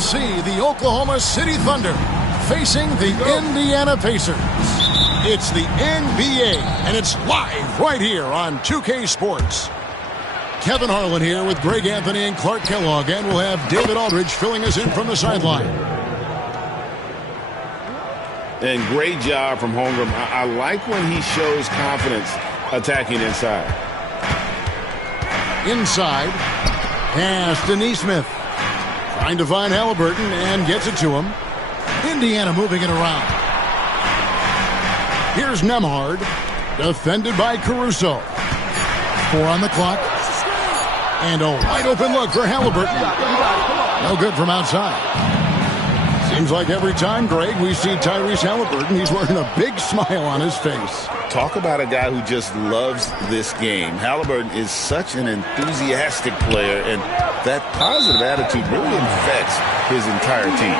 will see the Oklahoma City Thunder facing the Indiana Pacers. It's the NBA, and it's live right here on 2K Sports. Kevin Harlan here with Greg Anthony and Clark Kellogg, and we'll have David Aldridge filling us in from the sideline. And great job from Holmgren. I like when he shows confidence attacking inside. Inside, pass to Nesmith. Trying to find Halliburton and gets it to him. Indiana moving it around. Here's Nembhard, defended by Caruso. 4 on the clock. And a wide open look for Halliburton. No good from outside. Seems like every time, Greg, we see Tyrese Halliburton, he's wearing a big smile on his face. Talk about a guy who just loves this game. Halliburton is such an enthusiastic player, and that positive attitude really infects his entire team.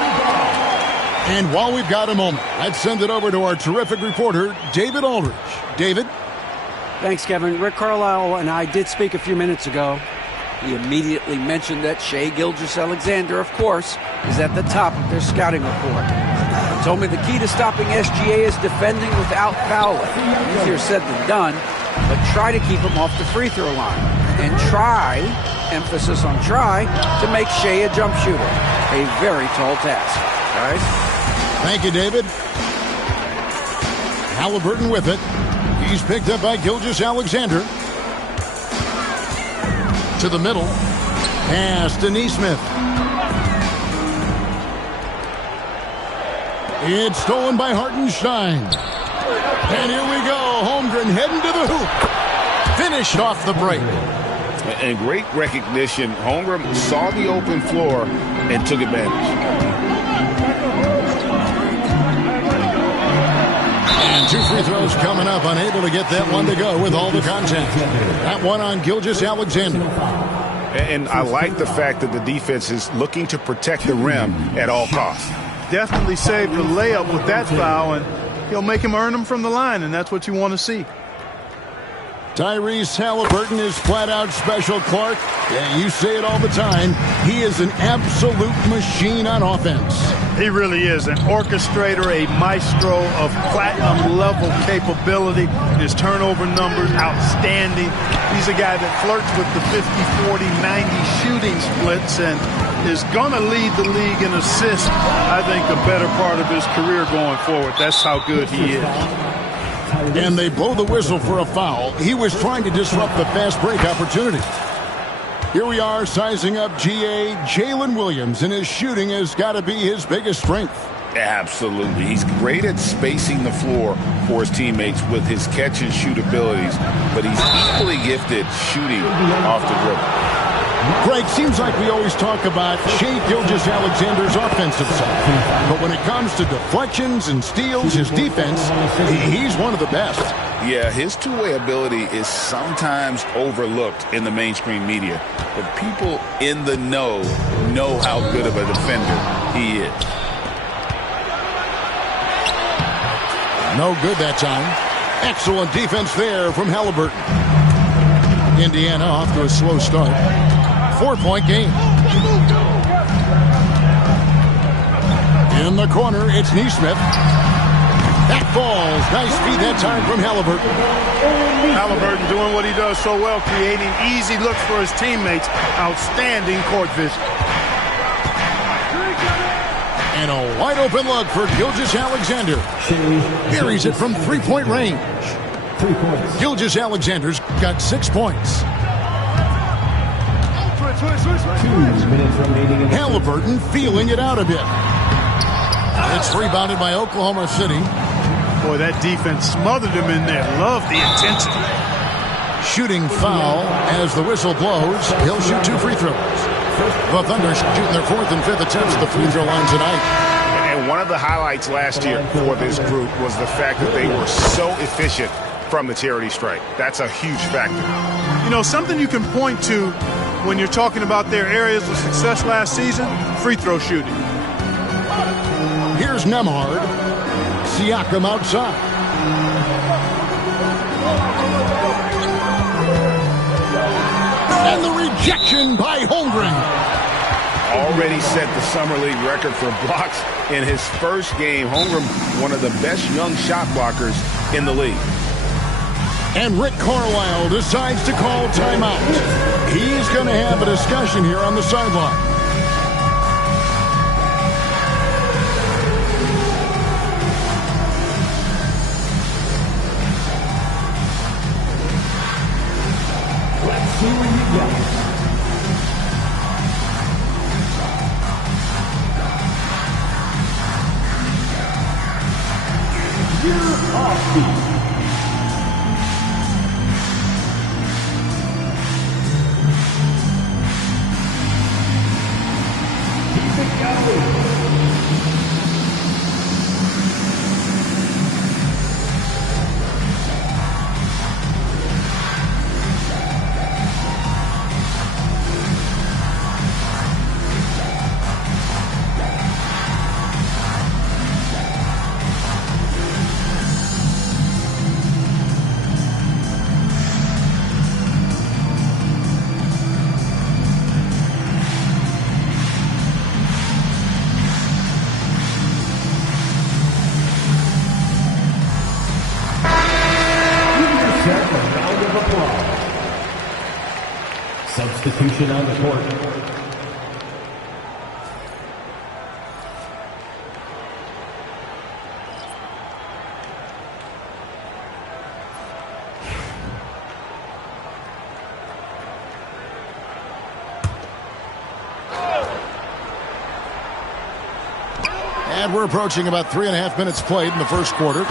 And while we've got a moment, let's send it over to our terrific reporter, David Aldridge. David? Thanks, Kevin. Rick Carlisle and I did speak a few minutes ago. He immediately mentioned that Shai Gilgeous-Alexander, of course, is at the top of their scouting report. He told me the key to stopping SGA is defending without fouling. Easier said than done, but try to keep him off the free throw line. And try, emphasis on try, to make Shai a jump shooter. A very tall task. Guys? Thank you, David. Halliburton with it. He's picked up by Gilgeous-Alexander. To the middle. Pass to Nesmith. It's stolen by Hartenstein. And here we go. Holmgren heading to the hoop. Finished off the break. And great recognition. Holmgren saw the open floor and took advantage. And 2 free throws coming up. Unable to get that one to go with all the contact. That one on Gilgeous-Alexander. And I like the fact that the defense is looking to protect the rim at all costs. Definitely saved the layup with that foul, and he'll make him earn them from the line, and that's what you want to see. Tyrese Halliburton is flat-out special, Clark. Yeah, you say it all the time. He is an absolute machine on offense. He really is an orchestrator, a maestro of platinum-level capability. His turnover numbers, outstanding. He's a guy that flirts with the 50, 40, 90 shooting splits and is going to lead the league in assists, I think, the better part of his career going forward. That's how good he is. And they blow the whistle for a foul. He was trying to disrupt the fast break opportunity. Here we are sizing up GA. Jalen Williams, and his shooting has got to be his biggest strength. Absolutely. He's great at spacing the floor for his teammates with his catch and shoot abilities, but he's equally gifted shooting off the dribble. Greg, seems like we always talk about Shai Gilgeous-Alexander's offensive side. But when it comes to deflections and steals, his defense, he's one of the best. Yeah, his two-way ability is sometimes overlooked in the mainstream media. But people in the know how good of a defender he is. No good that time. Excellent defense there from Halliburton. Indiana off to a slow start. 4-point game. In the corner, it's Nesmith. That falls. Nice feed that time from Halliburton. Halliburton doing what he does so well, creating easy looks for his teammates. Outstanding court vision. And a wide open look for Gilgeous-Alexander. Buries it from 3-point range. Gilgeous-Alexander's got 6 points. Halliburton feeling it out a bit. It's rebounded by Oklahoma City. Boy, that defense smothered him in there. Love the intensity. Shooting foul as the whistle blows. He'll shoot 2 free throws. The Thunder shooting their 4th and 5th attempts at the free throw line tonight. And one of the highlights last year for this group was the fact that they were so efficient from the charity stripe. That's a huge factor. You know, something you can point to when you're talking about their areas of success last season, free throw shooting. Here's Nembhard. Siakam outside. And the rejection by Holmgren. already set the Summer League record for blocks in his first game. Holmgren, one of the best young shot blockers in the league. And Rick Carlisle decides to call timeout. He's going to have a discussion here on the sideline. Let's see what you got. You're off the substitution on the court. And we're approaching about 3.5 minutes played in the first quarter.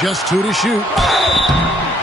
Just 2 to shoot.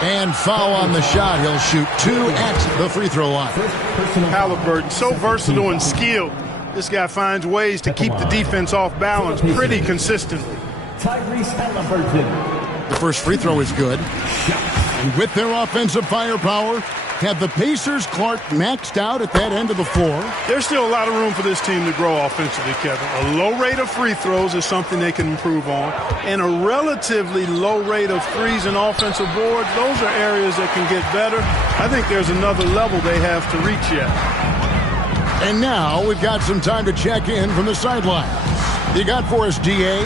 And foul on the shot. He'll shoot 2 at the free throw line. Halliburton, so versatile and skilled. This guy finds ways to keep the defense off balance pretty consistently. Tyrese Halliburton. The first free throw is good. And with their offensive firepower, have the Pacers, Clark, maxed out at that end of the floor? There's still a lot of room for this team to grow offensively, Kevin. A low rate of free throws is something they can improve on, and a relatively low rate of threes and offensive boards. Those are areas that can get better. I think there's another level they have to reach yet. And now we've got some time to check in from the sidelines. You got for us, DA?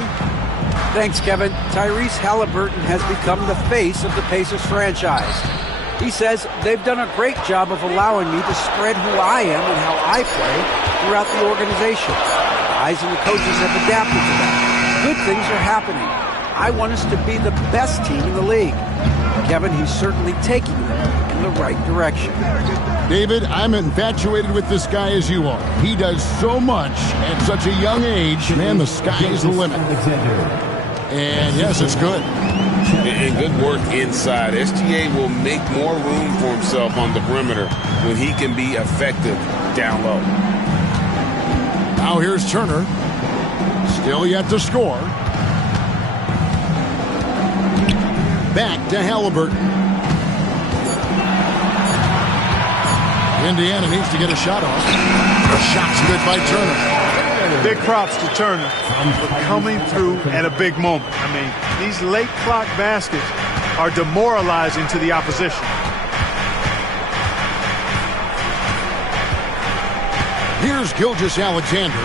Thanks, Kevin. Tyrese Halliburton has become the face of the Pacers franchise. He says they've done a great job of allowing me to spread who I am and how I play throughout the organization. Guys and the coaches have adapted to that. Good things are happening. I want us to be the best team in the league. Kevin, he's certainly taking them in the right direction. David, I'm infatuated with this guy as you are. He does so much at such a young age. Man, the sky is the limit. And yes, it's good. And good work inside. SGA will make more room for himself on the perimeter when he can be effective down low. Now here's Turner. Still yet to score. Back to Halliburton. Indiana needs to get a shot off. The shot's good by Turner. Big props to Turner for coming through at a big moment. I mean, these late clock baskets are demoralizing to the opposition. Here's Gilgeous-Alexander.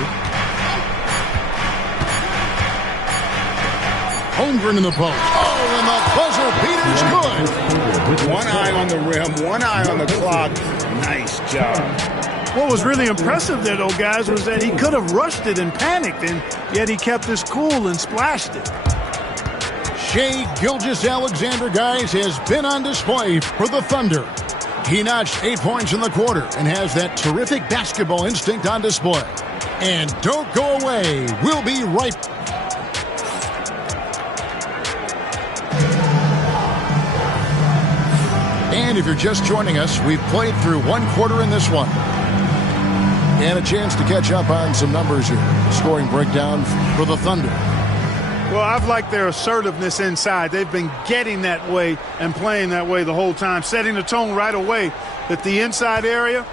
Holmgren in the post. Oh, and the buzzer beater's good. One eye on the rim, one eye on the clock. Nice job. What was really impressive there, though, guys, was that he could have rushed it and panicked, and yet he kept his cool and splashed it. Shai Gilgeous-Alexander, guys, has been on display for the Thunder. He notched 8 points in the quarter and has that terrific basketball instinct on display. And don't go away. We'll be right back. And if you're just joining us, we've played through 1 quarter in this one. And a chance to catch up on some numbers here. Scoring breakdown for the Thunder. Well, I've liked their assertiveness inside. They've been getting that way and playing that way the whole time, setting the tone right away that the inside area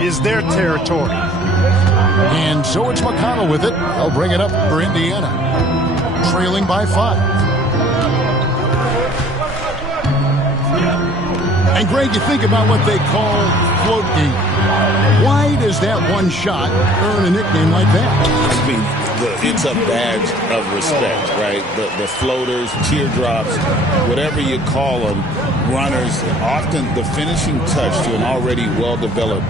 is their territory. And so it's McConnell with it. They'll bring it up for Indiana. Trailing by 5. And, Greg, you think about what they call float game. Why does that one shot earn a nickname like that? I mean, it's a badge of respect, right? The floaters, teardrops, whatever you call them, runners, often the finishing touch to an already well-developed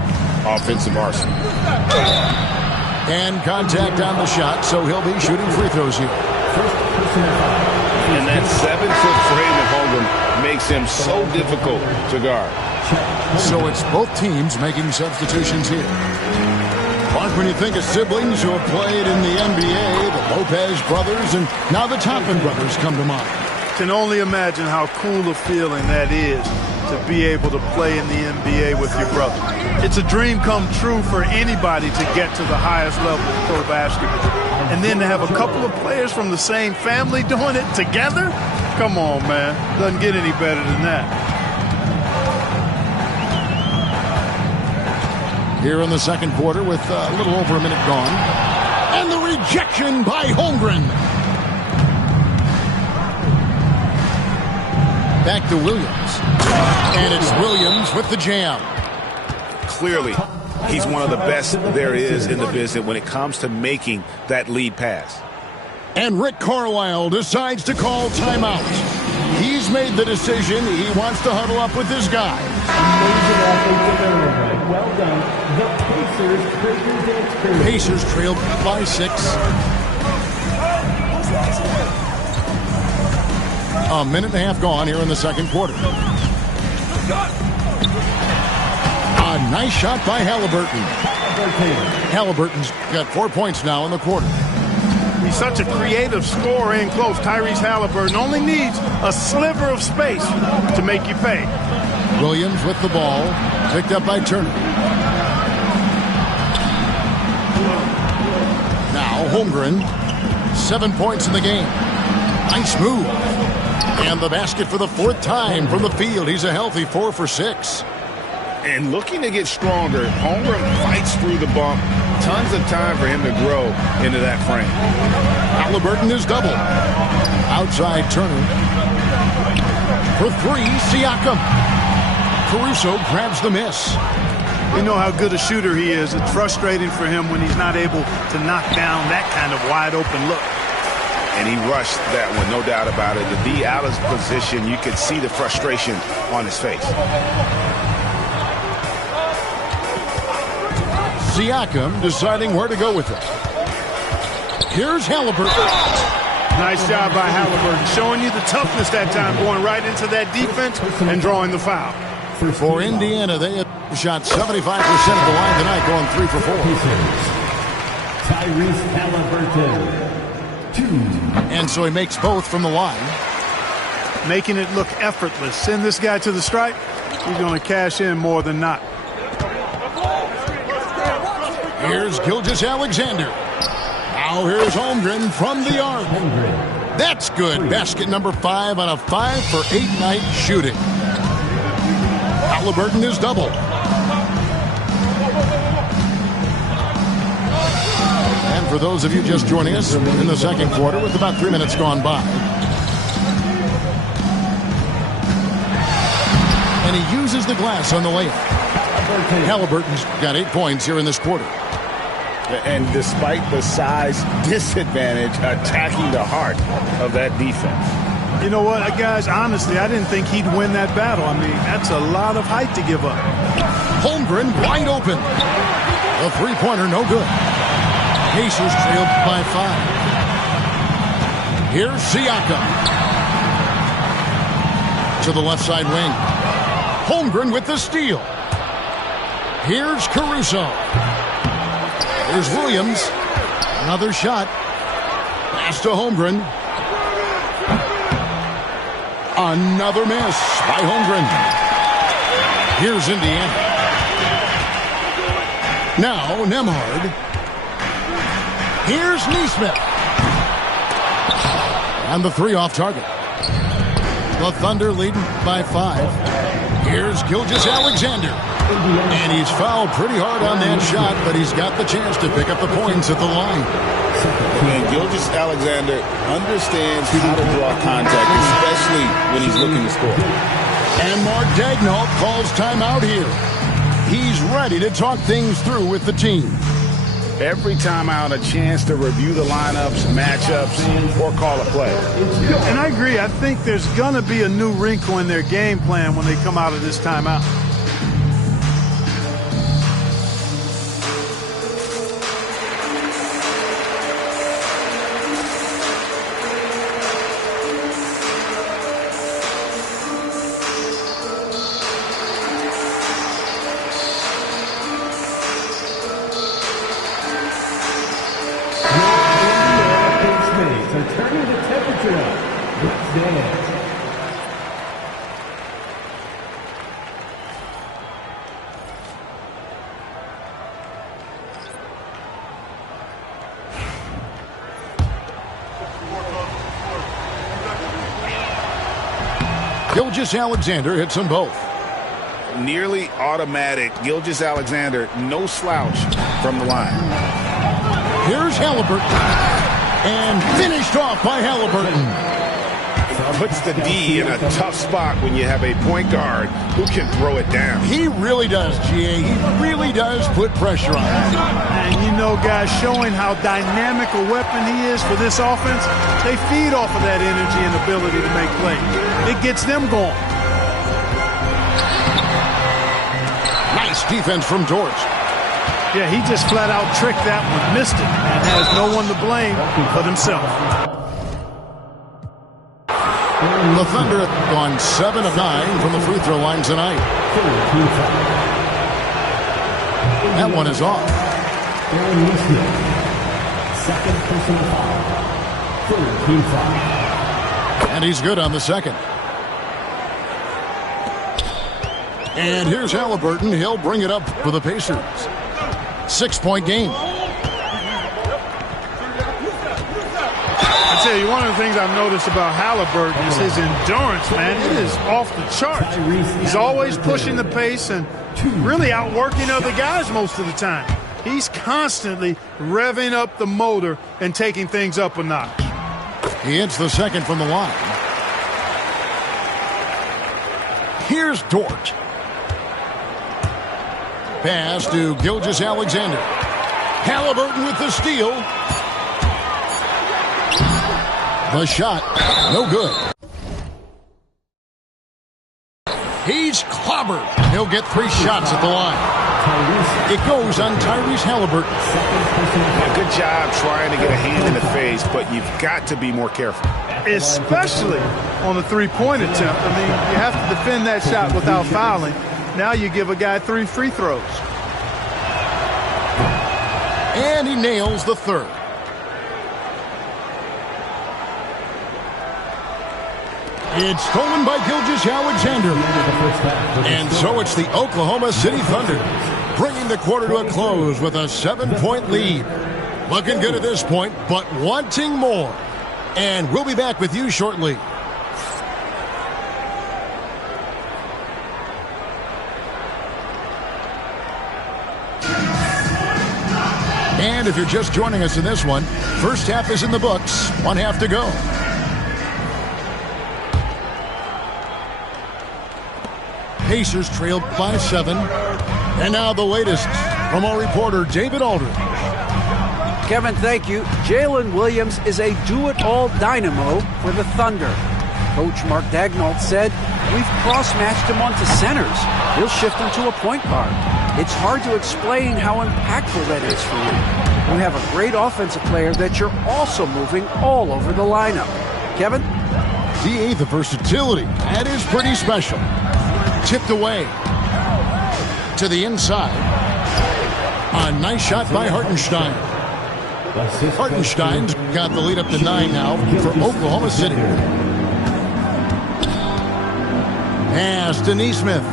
offensive arsenal. And contact on the shot, so he'll be shooting free throws here. And that 7-foot frame of Holmgren makes him so difficult to guard. So it's both teams making substitutions here. Mark, when you think of siblings who have played in the NBA, the Lopez brothers, and now the Toppin brothers come to mind. Can only imagine how cool a feeling that is to be able to play in the NBA with your brother. It's a dream come true for anybody to get to the highest level of pro basketball. And then to have a couple of players from the same family doing it together? Come on, man. Doesn't get any better than that. Here in the second quarter with a little over a minute gone. And the rejection by Holmgren. Back to Williams. And it's Williams with the jam. Clearly, he's one of the best there is in the business when it comes to making that lead pass. And Rick Carlisle decides to call timeout. He's made the decision. He wants to huddle up with this guy. Well done. The Pacers trailed by 6. A minute and a half gone here in the second quarter. A nice shot by Halliburton. Halliburton's got 4 points now in the quarter. He's such a creative scorer in close. Tyrese Halliburton only needs a sliver of space to make you pay. Williams with the ball, picked up by Turner. Now Holmgren, 7 points in the game. Nice move. And the basket for the 4th time from the field. He's a healthy 4 for 6. And looking to get stronger, Holmgren fights through the bump. Tons of time for him to grow into that frame. Halliburton is double. Outside Turner. For 3, Siakam. Caruso grabs the miss. You know how good a shooter he is. It's frustrating for him when he's not able to knock down that kind of wide open look. And he rushed that one, no doubt about it. To be out of position, you could see the frustration on his face. Siakam deciding where to go with it. Here's Halliburton. Nice job by Halliburton, showing you the toughness that time, going right into that defense and drawing the foul. For Indiana, they have shot 75% of the line tonight, going 3 for 4. Tyrese Halliburton. 2. And so he makes both from the line. Making it look effortless. Send this guy to the stripe, he's going to cash in more than not. Here's Gilgeous-Alexander. Now here's Holmgren from the arc. That's good. Basket number 5 on a 5 for 8 night shooting. Halliburton is double. And for those of you just joining us in the second quarter with about 3 minutes gone by. And he uses the glass on the layup. Halliburton's got 8 points here in this quarter. And despite the size disadvantage, attacking the heart of that defense. You know what, guys, honestly, I didn't think he'd win that battle. I mean, that's a lot of height to give up. Holmgren wide open. A three-pointer, no good. Pacers trailed by 5. Here's Siakam. To the left side wing. Holmgren with the steal. Here's Caruso. Here's Williams. Another shot. Pass to Holmgren. Another miss by Holmgren. Here's Indiana. Now Nembhard. Here's Nesmith. And the 3 off target. The Thunder leading by 5. Here's Gilgeous-Alexander. And he's fouled pretty hard on that shot, but he's got the chance to pick up the points at the line. And Gilgeous-Alexander understands how to draw contact, especially when he's looking to score. And Mark Daigneault calls timeout here. He's ready to talk things through with the team. Every timeout, a chance to review the lineups, matchups, or call a play. And I agree. I think there's going to be a new wrinkle in their game plan when they come out of this timeout. Turning the temperature up. Let's dance. Gilgeous-Alexander hits them both. Nearly automatic. Gilgeous-Alexander, no slouch from the line. Here's Halliburton. And finished off by Halliburton. Puts the D in a tough spot when you have a point guard who can throw it down. He really does, GA. He really does put pressure on him. And you know, guys, showing how dynamic a weapon he is for this offense, they feed off of that energy and ability to make plays. It gets them going. Nice defense from Dort. Yeah, he just flat out tricked that one, missed it, and has no one to blame but himself. The Thunder have gone 7 of 9 from the free throw line tonight. That one is off. Second personal foul. Team foul. And he's good on the second. And here's Halliburton. He'll bring it up for the Pacers. 6-point game. I tell you, one of the things I've noticed about Halliburton is his endurance, man. It is off the charts. He's always pushing the pace and really outworking other guys most of the time. He's constantly revving up the motor and taking things up a notch. He hits the second from the line. Here's Dort. Pass to Gilgeous-Alexander. Halliburton with the steal. The shot, no good. He's clobbered. He'll get 3 shots at the line. It goes on Tyrese Halliburton. A good job trying to get a hand in the face, but you've got to be more careful. Especially on the three-point attempt. I mean, you have to defend that shot without fouling. Now you give a guy 3 free throws. And he nails the third. It's stolen by Gilgeous-Alexander. And so it's the Oklahoma City Thunder bringing the quarter to a close with a 7-point lead. Looking good at this point, but wanting more. And we'll be back with you shortly. And if you're just joining us in this one, first half is in the books. 1 half to go. Pacers trailed by 7. And now the latest from our reporter, David Aldridge. Kevin, thank you. Jalen Williams is a do-it-all dynamo for the Thunder. Coach Mark Daigneault said, "We've cross-matched him onto centers. He'll shift him to a point guard. It's hard to explain how impactful that is for you. You have a great offensive player that you're also moving all over the lineup." Kevin? DA, the versatility. That is pretty special. Tipped away to the inside. A nice shot by Hartenstein. Hartenstein's got the lead up to 9 now for Oklahoma City. Pass to Nesmith.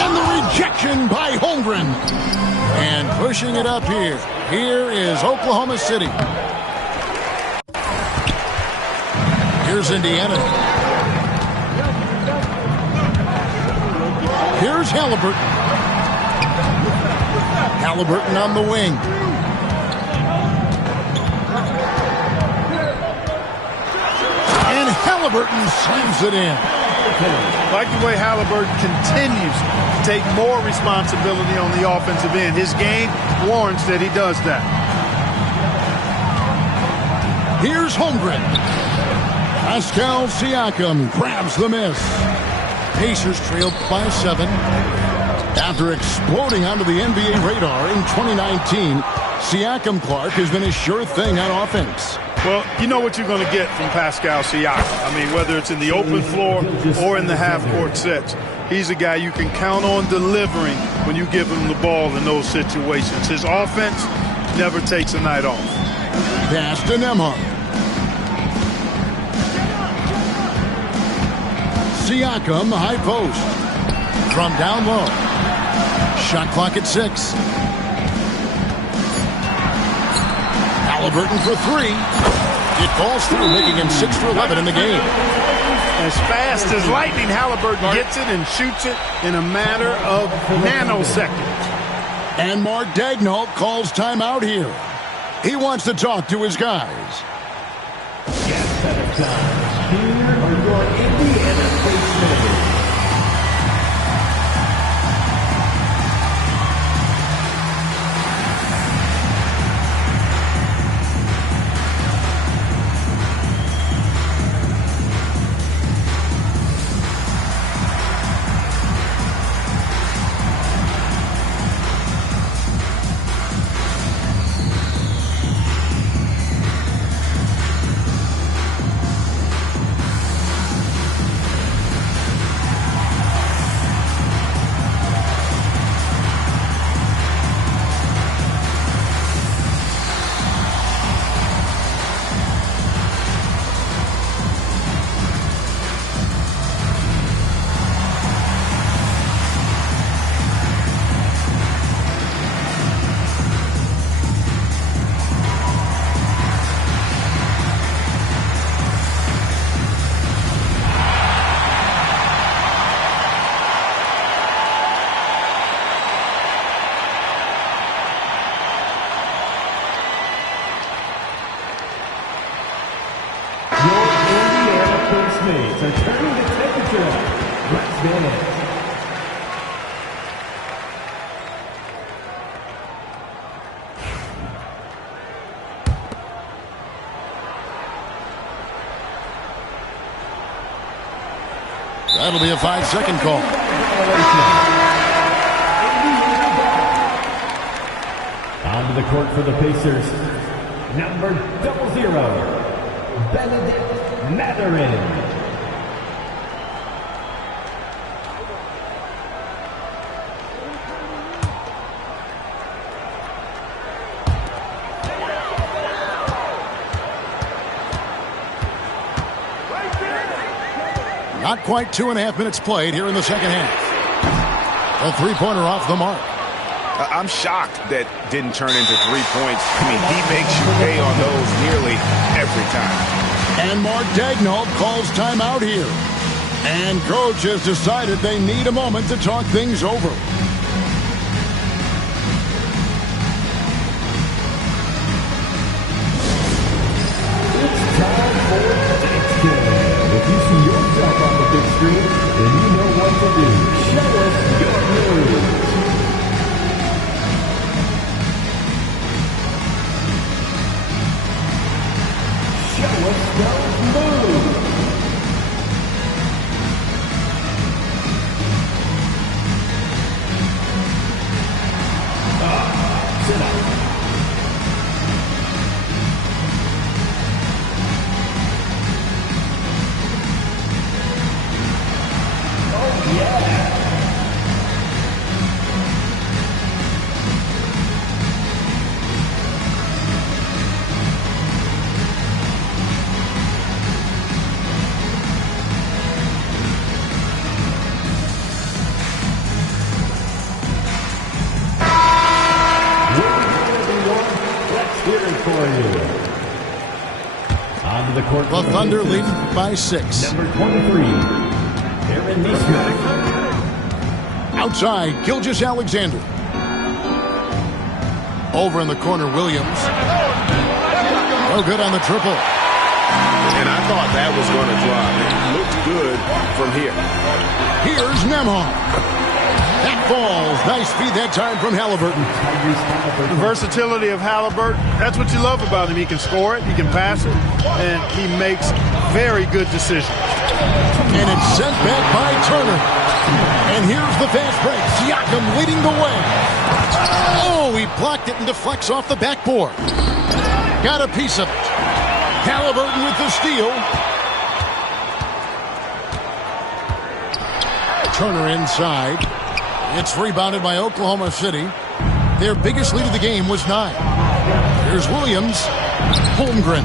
And the rejection by Holmgren. And pushing it up here. Here is Oklahoma City. Here's Indiana. Here's Halliburton. Halliburton on the wing. And Halliburton slams it in. Like the way Halliburton continues to take more responsibility on the offensive end. His game warrants that he does that. Here's Holmgren. Pascal Siakam grabs the miss. Pacers trailed by 7. After exploding onto the NBA radar in 2019, Siakam Clark has been a sure thing on offense. Well, you know what you're going to get from Pascal Siakam. I mean, whether it's in the open floor or in the half-court sets, he's a guy you can count on delivering when you give him the ball in those situations. His offense never takes a night off. Pass to Nembhard. Siakam, high post. From down low. Shot clock at 6. Halliburton for 3. It falls through, making him 6 for 11 in the game. As fast as lightning, Halliburton gets it and shoots it in a matter of nanoseconds. And Mark Daigneault calls timeout here. He wants to talk to his guys. Yes, at a time. Here are your Indiana Pacers. Are turning the temperature up. Let's get it. That'll be a 5-second call. Onto the court for the Pacers. Number 00, Benedict Mathurin. Not quite 2.5 minutes played here in the second half. A three-pointer off the mark. I'm shocked that didn't turn into 3 points. I mean, he makes you pay on those nearly every time. And Mark Daigneault calls timeout here. And coach has decided they need a moment to talk things over. It's time for Thanksgiving. If you see yourself on the big screen, then you know what to do. Show us your moves. Show us those moves. Sit up. The Thunder leading by 6. Number 23, Aaron Nesmith. Outside, Gilgeous-Alexander. Over in the corner, Williams. No good on the triple. And I thought that was going to drop. It looked good from here. Here's Nembhard. That falls. Nice feed that time from Halliburton. The versatility of Halliburton, that's what you love about him. He can score it, he can pass it, and he makes very good decisions. And it's sent back by Turner. And here's the fast break. Siakam leading the way. Oh, he blocked it and deflects off the backboard. Got a piece of it. Halliburton with the steal. Turner inside. It's rebounded by Oklahoma City. Their biggest lead of the game was 9. Here's Williams. Holmgren.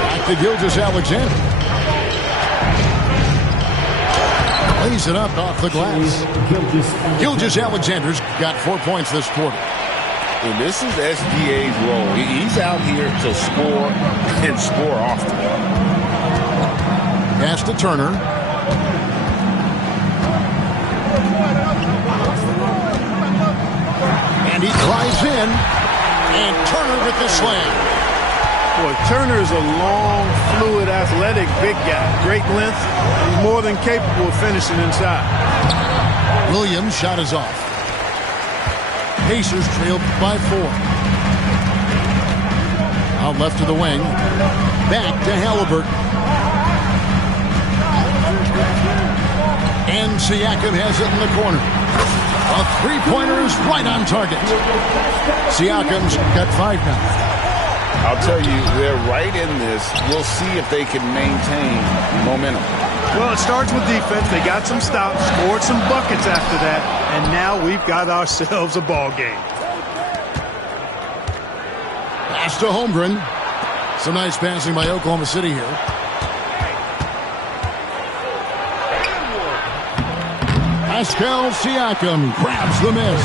Back to Gilgeous-Alexander. Lays it up off the glass. Gilgeous-Alexander's got 4 points this quarter. And this is SGA's role. He's out here to score and score often. Pass to Turner. And he drives in. And Turner with the slam. Boy, Turner is a long, fluid, athletic, big guy. Great length. He's more than capable of finishing inside. Williams' shot is off. Pacers trail by 4. Out left to the wing. Back to Halliburton. And Siakam has it in the corner. A three-pointer is right on target. Siakam's got 5 now. I'll tell you, they're right in this. We'll see if they can maintain momentum. Well, it starts with defense. They got some stops, scored some buckets after that, and now we've got ourselves a ball game. Pass to Holmgren. Some nice passing by Oklahoma City here. Pascal Siakam grabs the miss.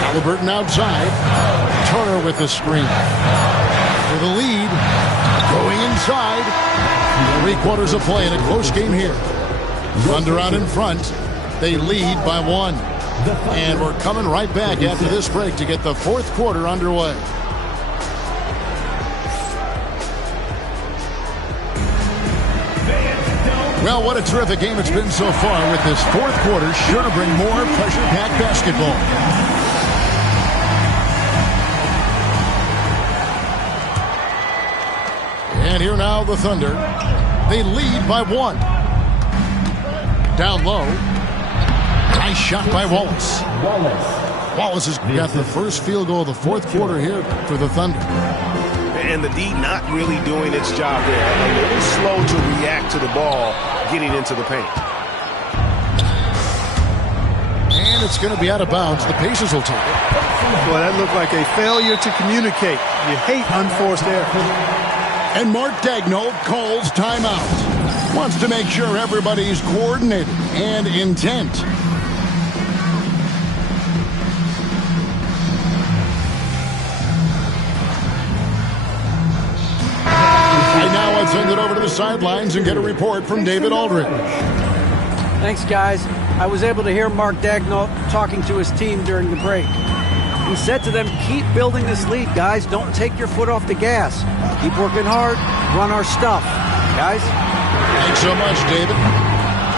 Halliburton outside. Turner with the screen. For the lead. Going inside. 3 quarters of play in a close game here. Thunder out in front. They lead by 1. And we're coming right back after this break to get the 4th quarter underway. Well, what a terrific game it's been so far, with this 4th quarter sure to bring more pressure-packed basketball. And here now the Thunder. They lead by 1. Down low. Nice shot by Wallace. Wallace has got the first field goal of the 4th quarter here for the Thunder. And the D not really doing its job there. A little slow to react to the ball getting into the paint. And it's going to be out of bounds. The Pacers will take it. Boy, that looked like a failure to communicate. You hate unforced error. And Mark Daigneault calls timeout. Wants to make sure everybody's coordinated and intent. And now let's send it over to the sidelines and get a report from David Aldridge. Thanks, guys. I was able to hear Mark Daigneault talking to his team during the break. He said to them, keep building this lead, guys. Don't take your foot off the gas. Keep working hard. Run our stuff. Guys? Thanks so much, David.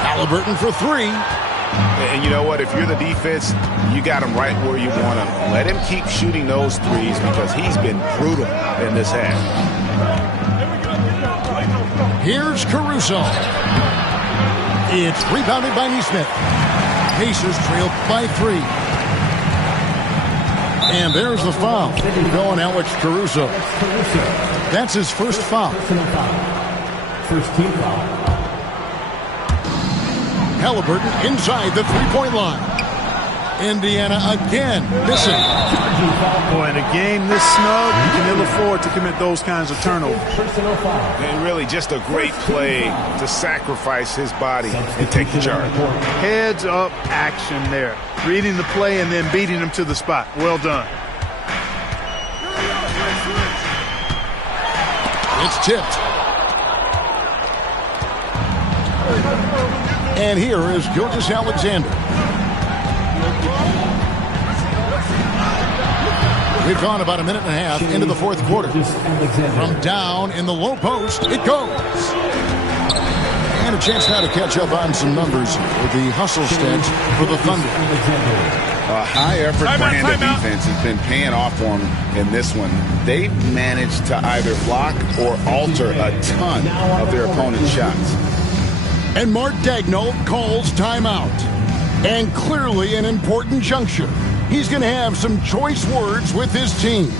Halliburton for 3. And you know what? If you're the defense, you got him right where you want him. Let him keep shooting those threes because he's been brutal in this half. Here's Caruso. It's rebounded by Nesmith. Pacers trail by 3. And there's the foul going Alex Caruso. That's his first foul. First team foul. Halliburton inside the three-point line. Indiana again missing. Boy, in a game this snug, you can ill afford to commit those kinds of turnovers. And really just a great play to sacrifice his body and take the charge. Heads up action there. Reading the play and then beating him to the spot. Well done. It's tipped. And here is Gilgeous-Alexander. We've gone about a minute and a half into the fourth quarter. From down in the low post, it goes. And a chance now to catch up on some numbers with the hustle stats for the Thunder. A high-effort brand of defense has been paying off for them in this one. They've managed to either block or alter a ton of their opponent's shots. And Mark Daigneault calls timeout. And clearly an important juncture. He's going to have some choice words with his team.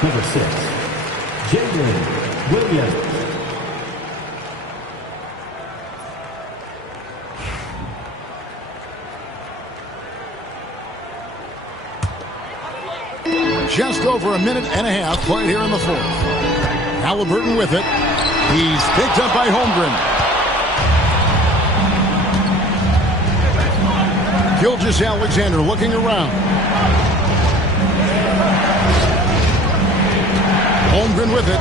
Number 6, Jalen Williams. Just over a minute and a half played here in the fourth. Halliburton with it. He's picked up by Holmgren. Gilgeous-Alexander looking around. Holmgren with it.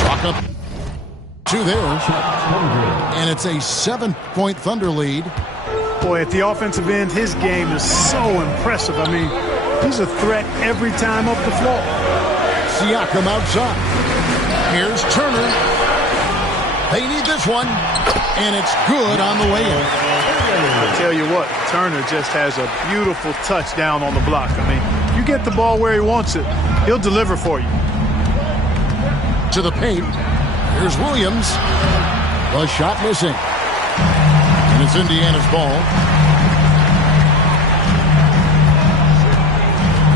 Chalk up 2 there. And it's a 7-point Thunder lead. Boy, at the offensive end, his game is so impressive. I mean, he's a threat every time up the floor. Siakam outside. Here's Turner. They need this one. And it's good on the way in. I tell you what, Turner just has a beautiful touchdown on the block. I mean, you get the ball where he wants it, he'll deliver for you. To the paint. Here's Williams. The shot missing. And it's Indiana's ball.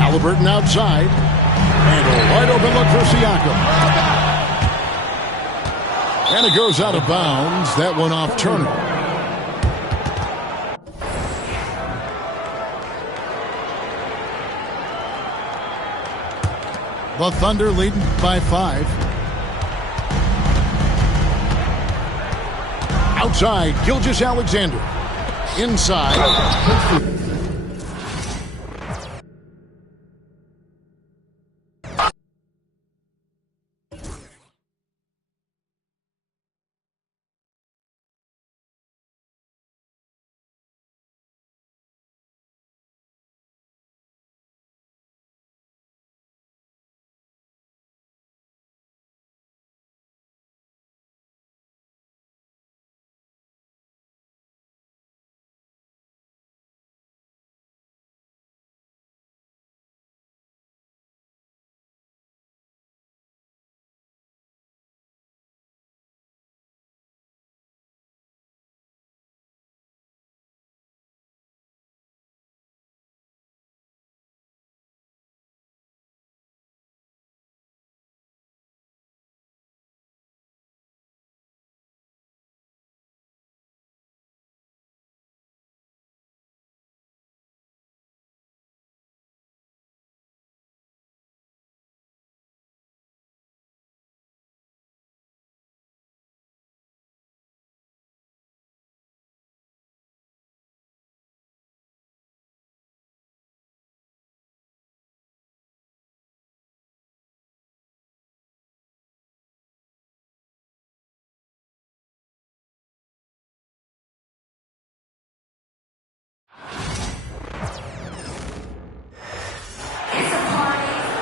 Halliburton outside. And a wide open look for Siakam. And it goes out of bounds. That one off Turner. The Thunder leading by 5. Outside, Gilgeous-Alexander. Inside.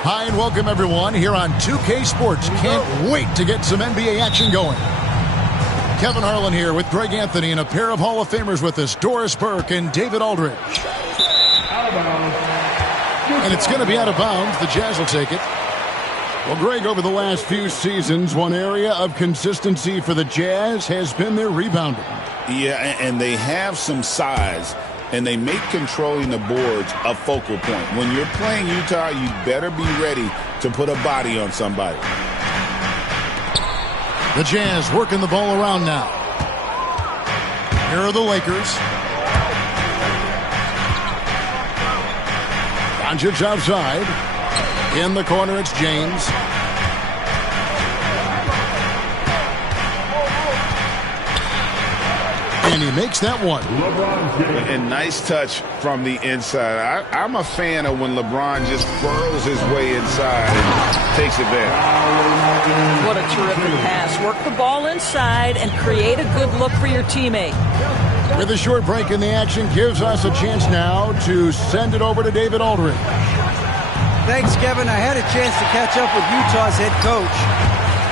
Hi and welcome everyone here on 2K Sports. Can't wait to get some NBA action going. Kevin Harlan here with Greg Anthony and a pair of Hall of Famers with us, Doris Burke and David Aldridge. And it's going to be out of bounds. The Jazz will take it. Well, Greg, over the last few seasons, one area of consistency for the Jazz has been their rebounding. Yeah, and they have some size, and they make controlling the boards a focal point. When you're playing Utah, you better be ready to put a body on somebody. The Jazz working the ball around now. Here are the Lakers. Doncic outside. In the corner, it's James. And he makes that one. And nice touch from the inside. I'm a fan of when LeBron just burrows his way inside and takes it there. What a terrific pass. Work the ball inside and create a good look for your teammate. With a short break in the action, gives us a chance now to send it over to David Aldridge. Thanks, Kevin. I had a chance to catch up with Utah's head coach.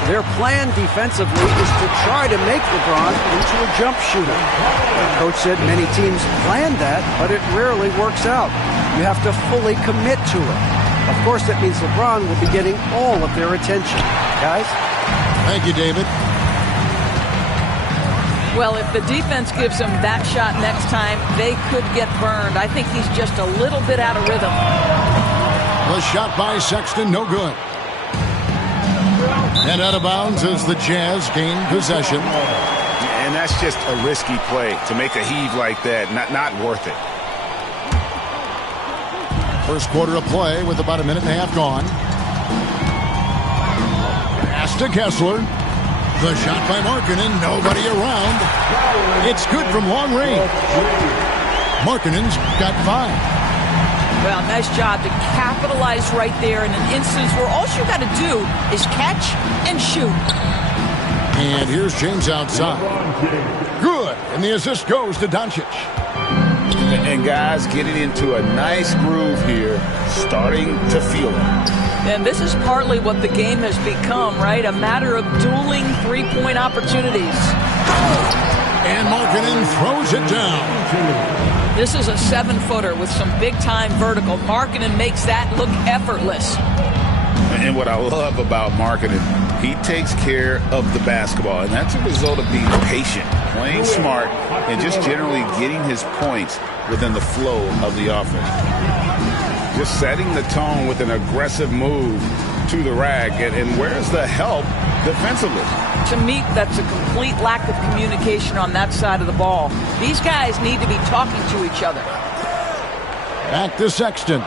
Their plan defensively is to try to make LeBron into a jump shooter. The coach said many teams plan that, but it rarely works out. You have to fully commit to it. Of course, that means LeBron will be getting all of their attention. Guys? Thank you, David. Well, if the defense gives him that shot next time, they could get burned. I think he's just a little bit out of rhythm. The shot by Sexton, no good. And out of bounds as the Jazz gain possession. And that's just a risky play to make a heave like that. Not worth it. First quarter of play with about a minute and a half gone. Pass to Kessler. The shot by Markkanen, nobody around. It's good from long range. Markkanen's got 5. Well, nice job to capitalize right there in an instance where all you got to do is catch and shoot. And here's James outside. Good. And the assist goes to Doncic. And guys getting into a nice groove here, starting to feel it. And this is partly what the game has become, right? A matter of dueling three-point opportunities. And Markkanen throws it down. This is a 7-footer with some big-time vertical. Markkanen makes that look effortless. And what I love about Markkanen, he takes care of the basketball. And that's a result of being patient, playing smart, and just generally getting his points within the flow of the offense. Just setting the tone with an aggressive move to the rack. And where's the help defensively? To me, that's a complete lack of communication on that side of the ball. These guys need to be talking to each other. Back to Sexton.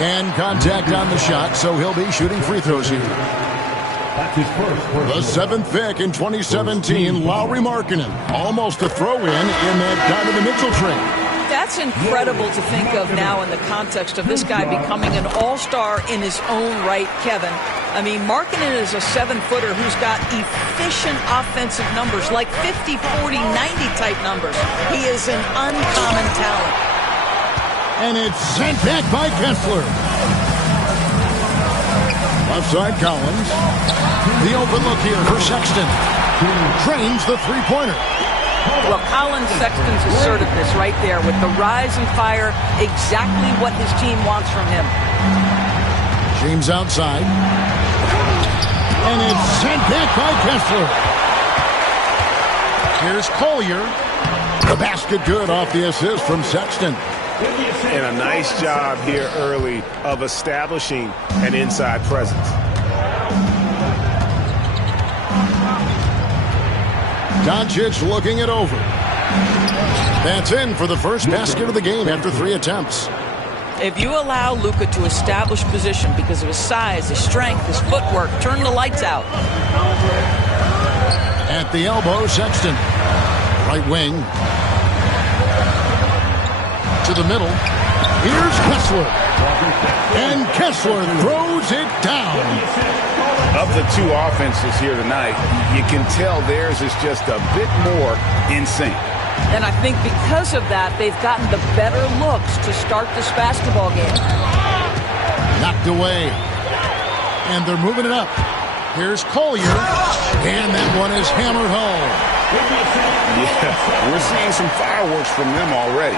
And contact on the shot, so he'll be shooting free throws here. The 7th pick in 2017, Lauri Markkanen. Almost a throw-in that Donovan Mitchell trade. That's incredible to think of now in the context of this guy becoming an all-star in his own right, Kevin. I mean, Markkanen is a 7-footer who's got efficient offensive numbers, like 50, 40, 90 type numbers. He is an uncommon talent. And it's sent back by Kessler. Left side Collins. The open look here for Sexton. Trains the three-pointer. Well, Colin Sexton's assertiveness right there with the rise and fire, exactly what his team wants from him. James outside. And it's sent back by Kessler. Here's Collier. The basket good off the assist from Sexton. And a nice job here early of establishing an inside presence. Doncic looking it over. That's in for the first basket of the game after 3 attempts. If you allow Luka to establish position because of his size, his strength, his footwork, turn the lights out. At the elbow, Sexton. Right wing. To the middle. Here's Kessler. And Kessler throws it down. Of the two offenses here tonight, you can tell theirs is just a bit more in sync. And I think because of that, they've gotten the better looks to start this basketball game. Knocked away. And they're moving it up. Here's Collier. And that one is hammered home. Yeah, we're seeing some fireworks from them already.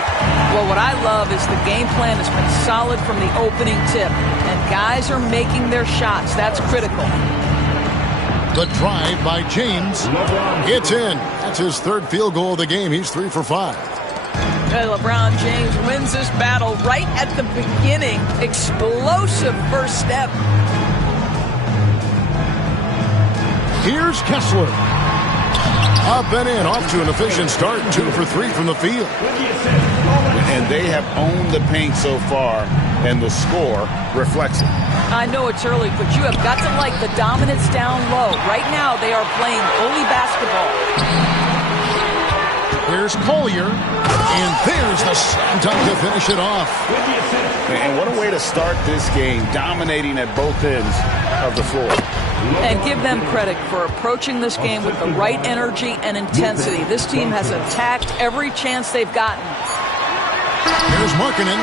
Well, what I love is the game plan has been solid from the opening tip. And guys are making their shots. That's critical. The drive by James. It's in. That's his 3rd field goal of the game. He's 3 for 5. LeBron James wins this battle right at the beginning. Explosive first step. Here's Kessler. Up and in, off to an efficient start. 2 for 3 from the field. And they have owned the paint so far, and the score reflects it. I know it's early, but you have got to like the dominance down low. Right now, they are playing bully basketball. Here's Collier. And there's the slam dunk to finish it off. And what a way to start this game, dominating at both ends of the floor. And give them credit for approaching this game with the right energy and intensity. This team has attacked every chance they've gotten. Here's Markkanen.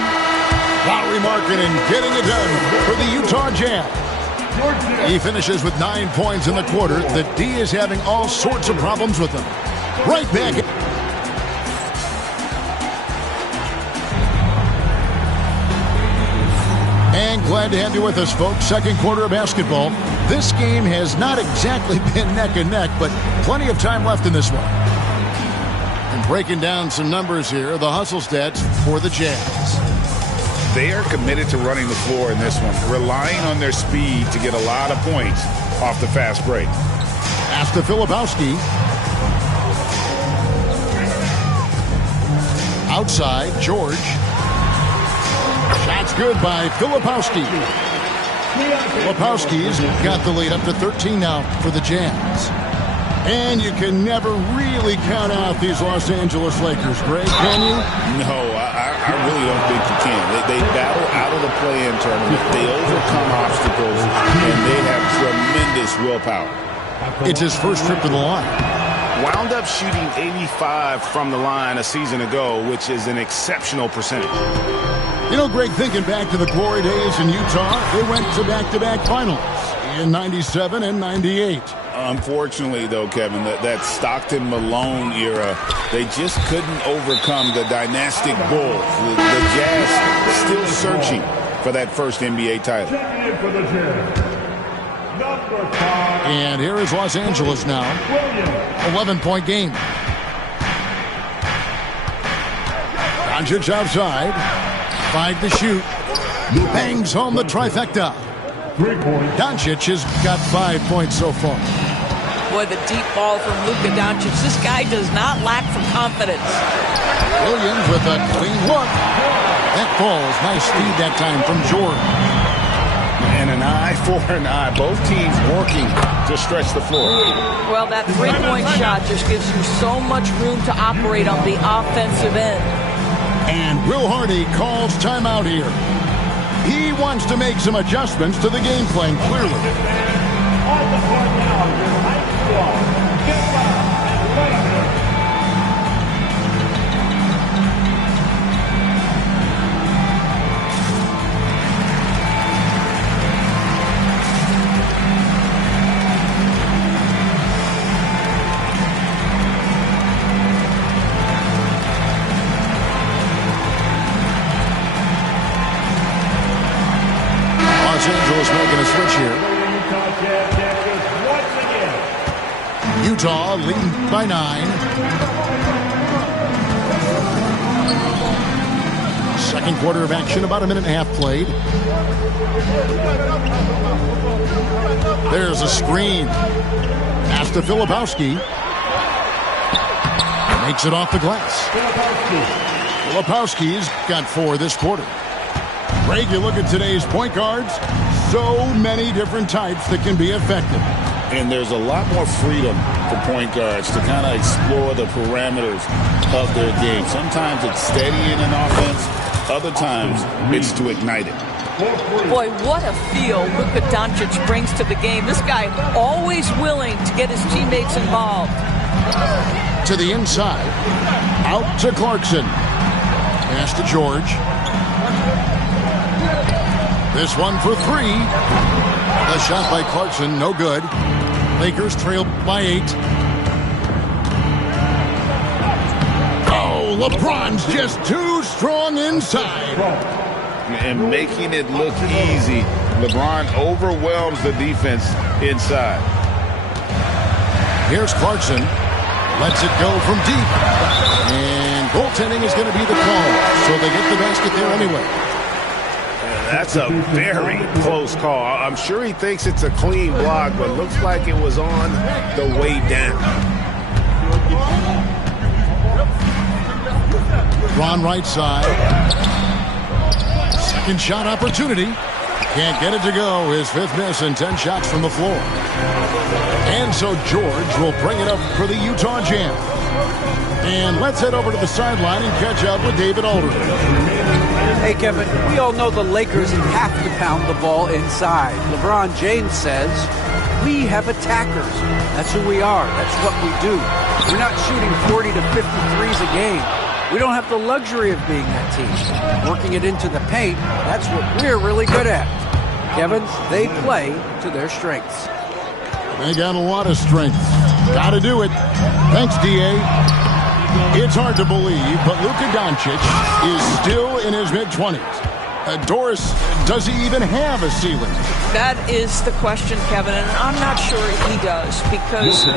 Lauri Markkanen getting it done for the Utah Jazz. He finishes with 9 points in the quarter. The D is having all sorts of problems with him. Right back. And glad to have you with us, folks. Second quarter of basketball. This game has not exactly been neck and neck, but plenty of time left in this one. And breaking down some numbers here, the hustle stats for the Jazz. They are committed to running the floor in this one, relying on their speed to get a lot of points off the fast break. Pass to Filipowski. Outside, George. Shot's good by Filipowski. Filipowski's got the lead up to 13 now for the Jazz. And you can never really count out these Los Angeles Lakers, Greg, can you? No, I really don't think you can. They battle out of the play-in tournament. They overcome obstacles, and they have tremendous willpower. It's his first trip to the line. Wound up shooting 85 from the line a season ago, which is an exceptional percentage. You know, Greg, thinking back to the glory days in Utah, they went to back-to-back finals in 97 and 98. Unfortunately, though, Kevin, that Stockton-Malone era, they just couldn't overcome the dynastic Bulls. The Jazz still searching for that first NBA title. And here is Los Angeles now. 11-point game. Doncic outside. 5 to shoot. Bangs home the trifecta. Doncic has got 5 points so far. Boy, the deep ball from Luka Doncic. This guy does not lack for confidence. Williams with a clean look. That falls. Nice speed that time from Jordan. And an eye for an eye. Both teams working to stretch the floor. Well, that three-point shot just gives you so much room to operate on the offensive end. And Will Hardy calls timeout here. He wants to make some adjustments to the game plan, clearly. On the court now, your high squad, Kemba and Wagner. Los Angeles making a switch here. Utah leading by 9. Second quarter of action, about a minute and a half played. There's a screen. Pass to Filipowski. Makes it off the glass. Filipowski's got 4 this quarter. Greg, you look at today's point guards, so many different types that can be effective. And there's a lot more freedom for point guards to kind of explore the parameters of their game. Sometimes it's steadying an offense. Other times it's to ignite it. Boy, what a feel Luka Doncic brings to the game. This guy always willing to get his teammates involved. To the inside. Out to Clarkson. Pass to George. This one for 3. The shot by Clarkson, no good. Lakers trail by 8. Oh, LeBron's just too strong inside. And making it look easy, LeBron overwhelms the defense inside. Here's Clarkson. Lets it go from deep. And goaltending is going to be the call. So they get the basket there anyway. That's a very close call. I'm sure he thinks it's a clean block, but looks like it was on the way down. Ron right side. Second shot opportunity. Can't get it to go. His 5th miss and 10 shots from the floor. And so George will bring it up for the Utah Jazz. And let's head over to the sideline and catch up with David Aldridge. Hey, Kevin, we all know the Lakers have to pound the ball inside. LeBron James says, we have attackers. That's who we are. That's what we do. We're not shooting 40 to 50 threes a game. We don't have the luxury of being that team. Working it into the paint, that's what we're really good at. Kevin, they play to their strengths. They got a lot of strength. Got to do it. Thanks, D.A. It's hard to believe, but Luka Doncic is still in his mid-20s. Doris, does he even have a ceiling? That is the question, Kevin, and I'm not sure he does, because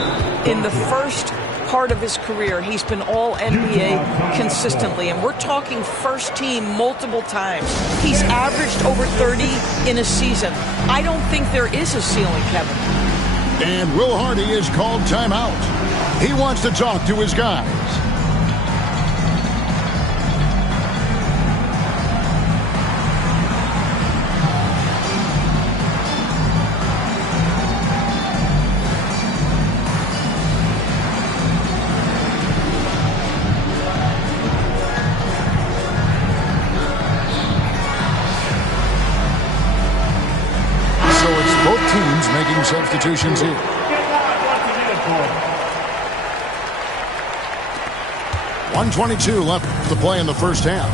in the first part of his career, he's been all NBA consistently, and we're talking first team multiple times. He's averaged over 30 in a season. I don't think there is a ceiling, Kevin. And Will Hardy is called timeout. He wants to talk to his guys. Making substitutions here. .122 left to play in the first half.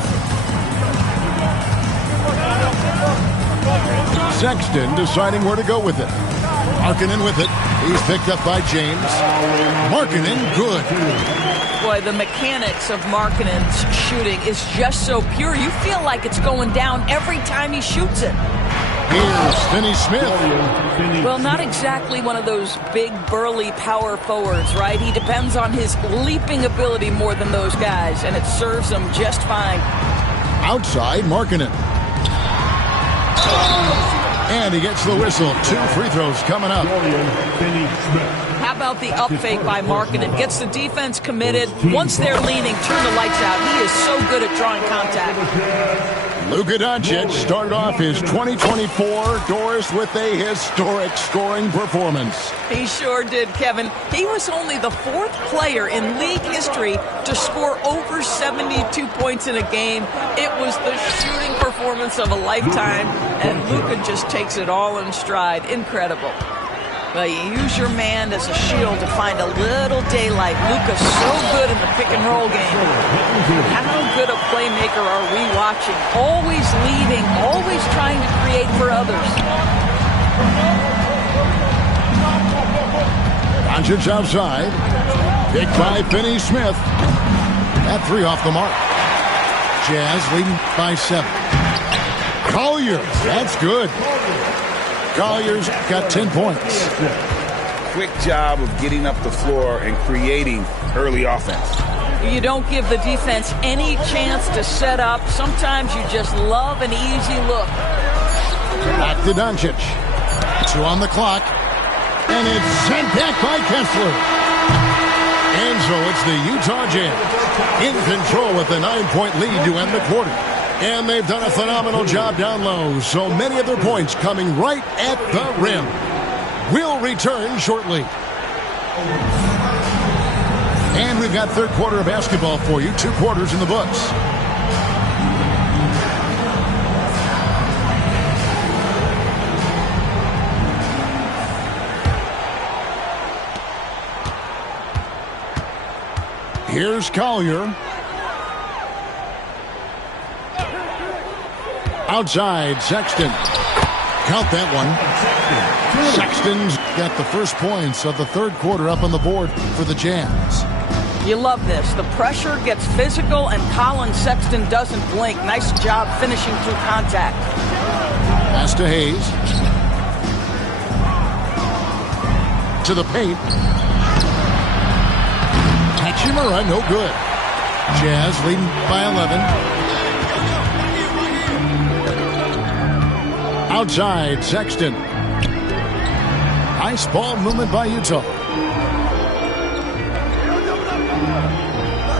Sexton deciding where to go with it. Markkanen with it. He's picked up by James. Markkanen, good. Boy, the mechanics of Markkanen's shooting is just so pure. You feel like it's going down every time he shoots it. Here's Finney Smith. Well, not exactly one of those big, burly power forwards, right? He depends on his leaping ability more than those guys, and it serves him just fine. Outside, Markkanen. And he gets the whistle. 2 free throws coming up. How about the up fake by Markkanen? Gets the defense committed. Once they're leaning, turn the lights out. He is so good at drawing contact. Luka Doncic started off his 2024 Doris with a historic scoring performance. He sure did, Kevin. He was only the 4th player in league history to score over 72 points in a game. It was the shooting performance of a lifetime, and Luka just takes it all in stride. Incredible. Well, you use your man as a shield to find a little daylight. Luka's so good in the pick-and-roll game. How good a playmaker are we watching? Always leading, always trying to create for others. Doncic outside. Picked by Finney Smith. That 3 off the mark. Jazz leading by 7. Collier, that's good. Collier's got 10 points. Quick job of getting up the floor and creating early offense. You don't give the defense any chance to set up. Sometimes you just love an easy look. Back to Doncic. 2 on the clock. And it's sent back by Kessler. And so it's the Utah Jazz in control with a 9-point lead to end the quarter. And they've done a phenomenal job down low. So many of their points coming right at the rim. We'll return shortly. And we've got third quarter of basketball for you. 2 quarters in the books. Here's Collier. Outside, Sexton. Count that one. Sexton's got the first points of the third quarter up on the board for the Jazz. You love this. The pressure gets physical, and Colin Sexton doesn't blink. Nice job finishing through contact. Pass to Hayes. To the paint. Hachimura, no good. Jazz leading by 11. Outside, Sexton. Nice ball movement by Utah.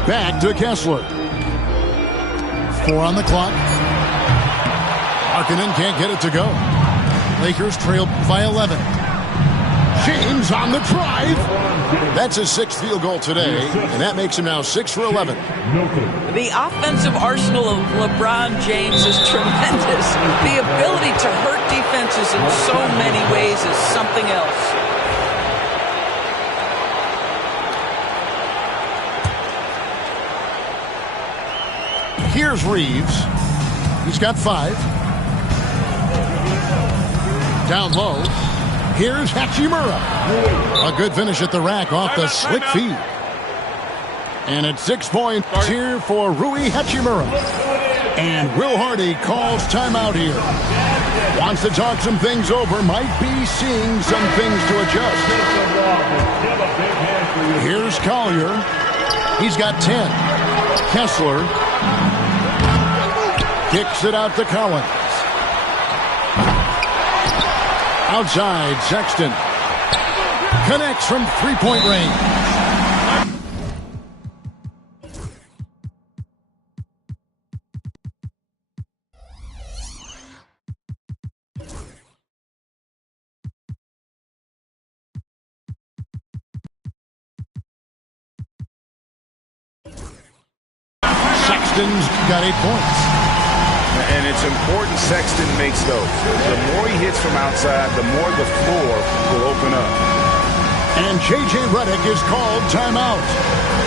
Back to Kessler. 4 on the clock. Markkanen can't get it to go. Lakers trail by 11. James on the drive. That's his 6th field goal today, and that makes him now 6 for 11. The offensive arsenal of LeBron James is tremendous. The ability to hurt defenses in so many ways is something else. Here's Reeves. He's got 5. Down low. Here's Hachimura. A good finish at the rack off the slick feed. And it's 6 points here for Rui Hachimura. And Will Hardy calls timeout here. Wants to talk some things over. Might be seeing some things to adjust. Here's Collier. He's got 10. Kessler kicks it out to Collins. Outside, Sexton connects from 3-point range. Sexton's got 8 points. And it's important Sexton makes those. The more he hits from outside, the more the floor will open up. And J.J. Redick is called timeout.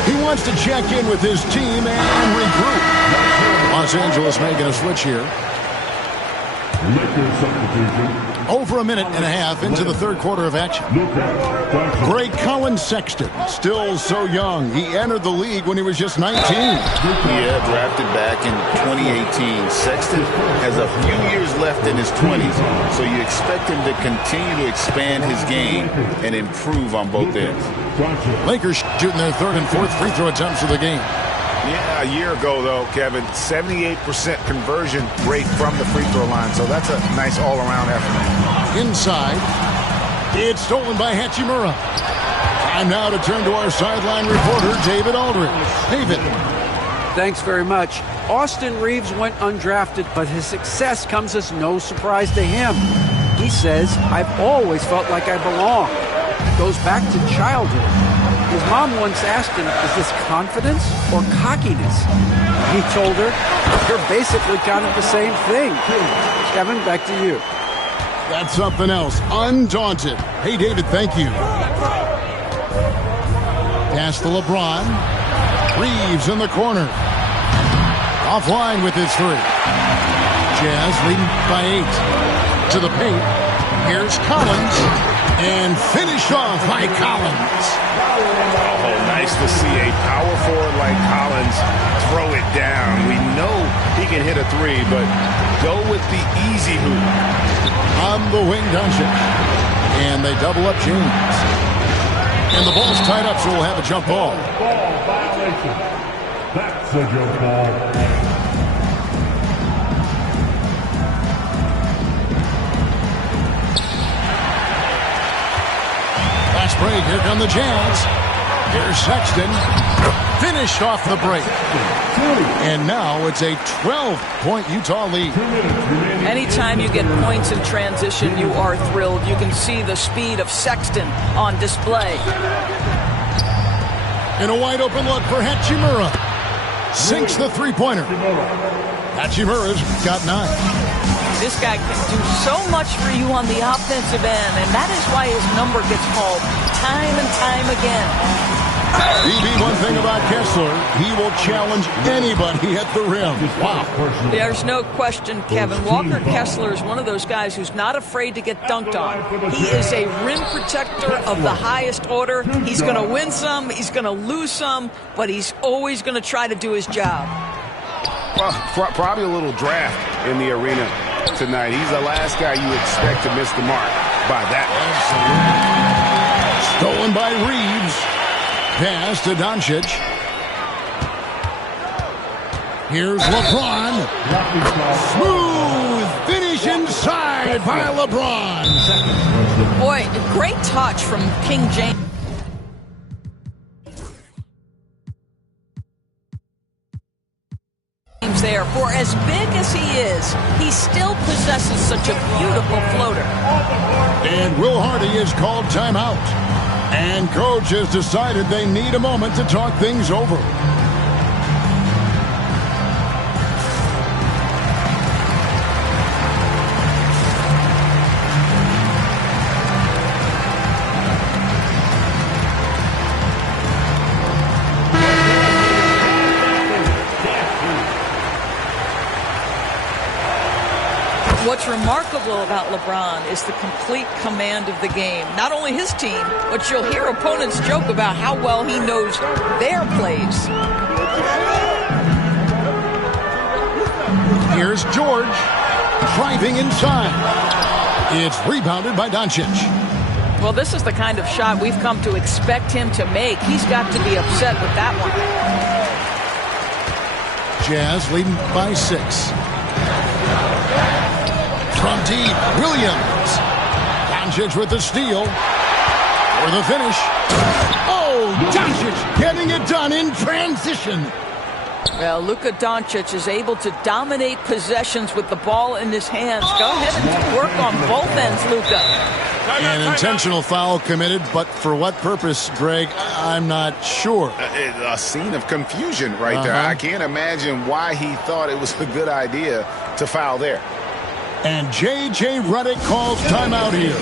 He wants to check in with his team and regroup. Los Angeles making a switch here. Over a minute and a half into the third quarter of action. Great Colin Sexton, still so young. He entered the league when he was just 19. Yeah, drafted back in 2018. Sexton has a few years left in his 20s, so you expect him to continue to expand his game and improve on both ends. Lakers shooting their 3rd and 4th free throw attempts of the game. Yeah, a year ago, though, Kevin, 78% conversion rate from the free throw line. So that's a nice all-around effort. Inside, it's stolen by Hachimura. Time now to turn to our sideline reporter, David Aldridge. David. Thanks very much. Austin Reeves went undrafted, but his success comes as no surprise to him. He says, "I've always felt like I belong." It goes back to childhood. His mom once asked him, "Is this confidence or cockiness?" He told her, "They're basically kind of the same thing." Kevin, back to you. That's something else. Undaunted. Hey, David, thank you. Pass to LeBron. Reeves in the corner. Offline with his 3. Jazz leading by 8. To the paint. Here's Collins. And finished off by Collins. Oh, nice to see a power forward like Collins throw it down. We know he can hit a 3, but go with the easy hoop. On the wing, Doncic. And they double up James. And the ball's tied up, so we'll have a jump ball. Ball violation. That's a jump ball. Break. Here come the Jazz. Here's Sexton. Finished off the break. And now it's a 12-point Utah lead. Anytime you get points in transition, you are thrilled. You can see the speed of Sexton on display. And a wide open look for Hachimura. Sinks the 3-pointer. Hachimura's got 9. This guy can do so much for you on the offensive end, and that is why his number gets called time and time again. BB, one thing about Kessler, he will challenge anybody at the rim. Wow. There's no question, Kevin. Walker Kessler is one of those guys who's not afraid to get dunked on. He is a rim protector of the highest order. He's going to win some, he's going to lose some, but he's always going to try to do his job. Well, probably a little draft in the arena tonight. He's the last guy you expect to miss the mark by that. Stolen by Reeves. Pass to Doncic. Here's LeBron. Smooth finish inside by LeBron. Boy, a great touch from King James. advantage there. For as big as he is, he still possesses such a beautiful floater. And Will Hardy is called timeout. And coach has decided they need a moment to talk things over. What's remarkable about LeBron is the complete command of the game. Not only his team, but you'll hear opponents joke about how well he knows their plays. Here's George driving inside. It's rebounded by Doncic. Well, this is the kind of shot we've come to expect him to make. He's got to be upset with that one. Jazz leading by 6. From deep, Williams. Doncic with the steal. For the finish. Oh, Doncic getting it done in transition. Well, Luka Doncic is able to dominate possessions with the ball in his hands. Go ahead and work on both ends, Luka. An intentional foul committed, but for what purpose, Greg, I'm not sure. A scene of confusion right there. I can't imagine why he thought it was a good idea to foul there. And J.J. Redick calls timeout here.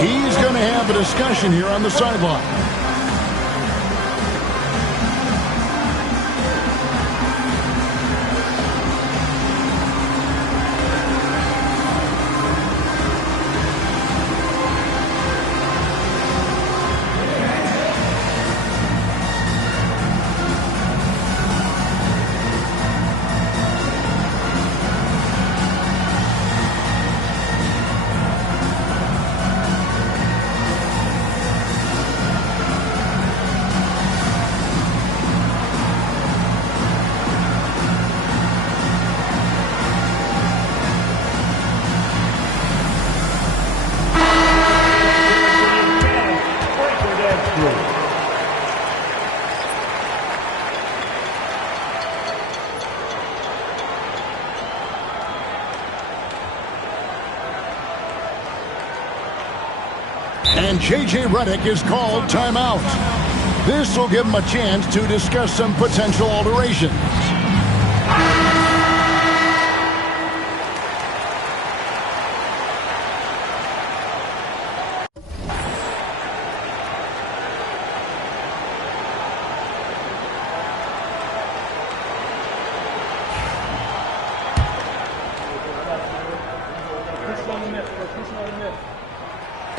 He's going to have a discussion here on the sideline. And J.J. Redick is called timeout. This will give him a chance to discuss some potential alterations.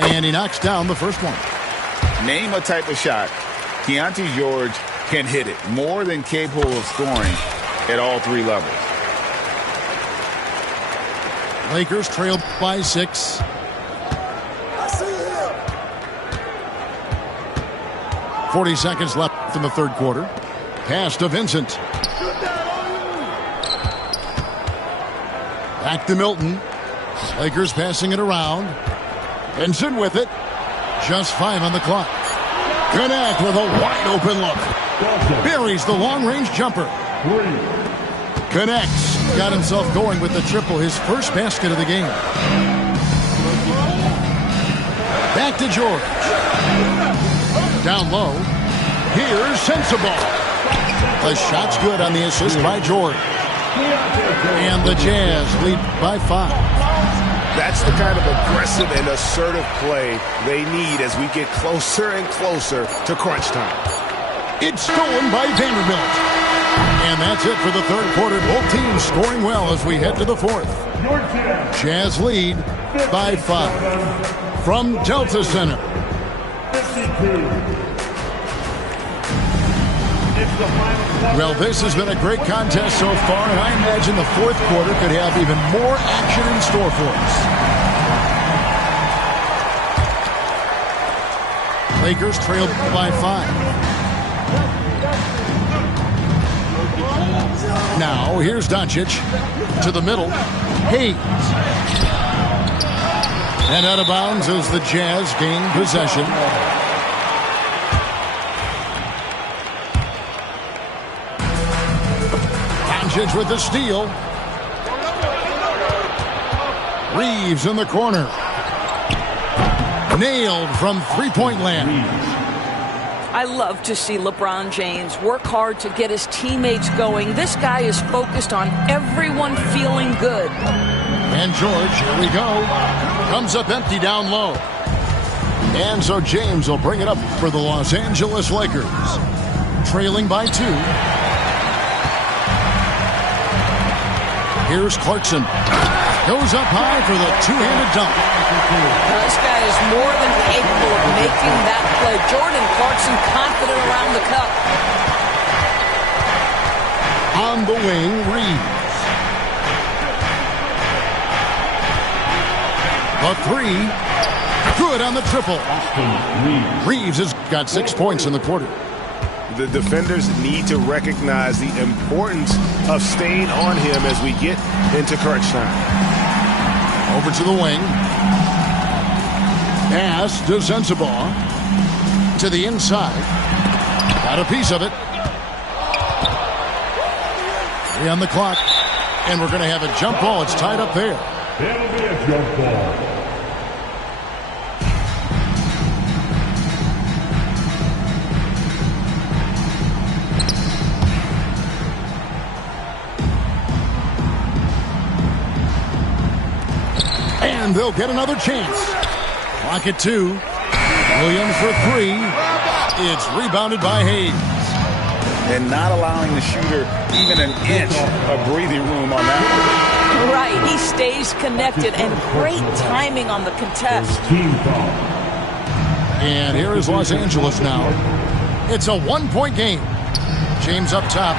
And he knocks down the first one. Name a type of shot Keontae George can hit it. More than capable of scoring at all 3 levels. Lakers trail by 6. I see him. 40 seconds left in the third quarter. Pass to Vincent. Back to Milton. Lakers passing it around. Vincent with it. Just 5 on the clock. Connect with a wide open look. Buries the long-range jumper. Connects. Got himself going with the triple. His first basket of the game. Back to George. Down low. Here's Sensabaugh. The shot's good on the assist by George. And the Jazz lead by 5. That's the kind of aggressive and assertive play they need as we get closer and closer to crunch time. It's stolen by Vanderbilt. And that's it for the third quarter. Both teams scoring well as we head to the fourth. Jazz lead by 5. From Delta Center. Well, this has been a great contest so far, and I imagine the fourth quarter could have even more action in store for us. Lakers trail by 5. Now, here's Doncic to the middle. Hayes. And out of bounds as the Jazz gain possession. Doncic with the steal. Reeves in the corner. Nailed from three-point land. I love to see LeBron James work hard to get his teammates going. This guy is focused on everyone feeling good. And George, here we go. Comes up empty down low. And so James will bring it up for the Los Angeles Lakers. Trailing by 2. Here's Clarkson. Goes up high for the two-handed dunk. Now, this guy is more than capable of making that play. Jordan Clarkson confident around the cup. On the wing, Reeves. A 3. Good on the triple. Reeves has got 6 points in the quarter. The defenders need to recognize the importance of staying on him as we get into crunch time. Over to the wing. Pass to Sensabaugh. To the inside. Got a piece of it. 3 on the clock. And we're going to have a jump ball. It's tied up there. It'll be a jump ball. And they'll get another chance. Clock at 2. Williams for 3. It's rebounded by Hayes. And not allowing the shooter even an inch of breathing room on that. Right, he stays connected, and great timing on the contest. Team foul. And here is Los Angeles now. It's a 1-point game. James up top.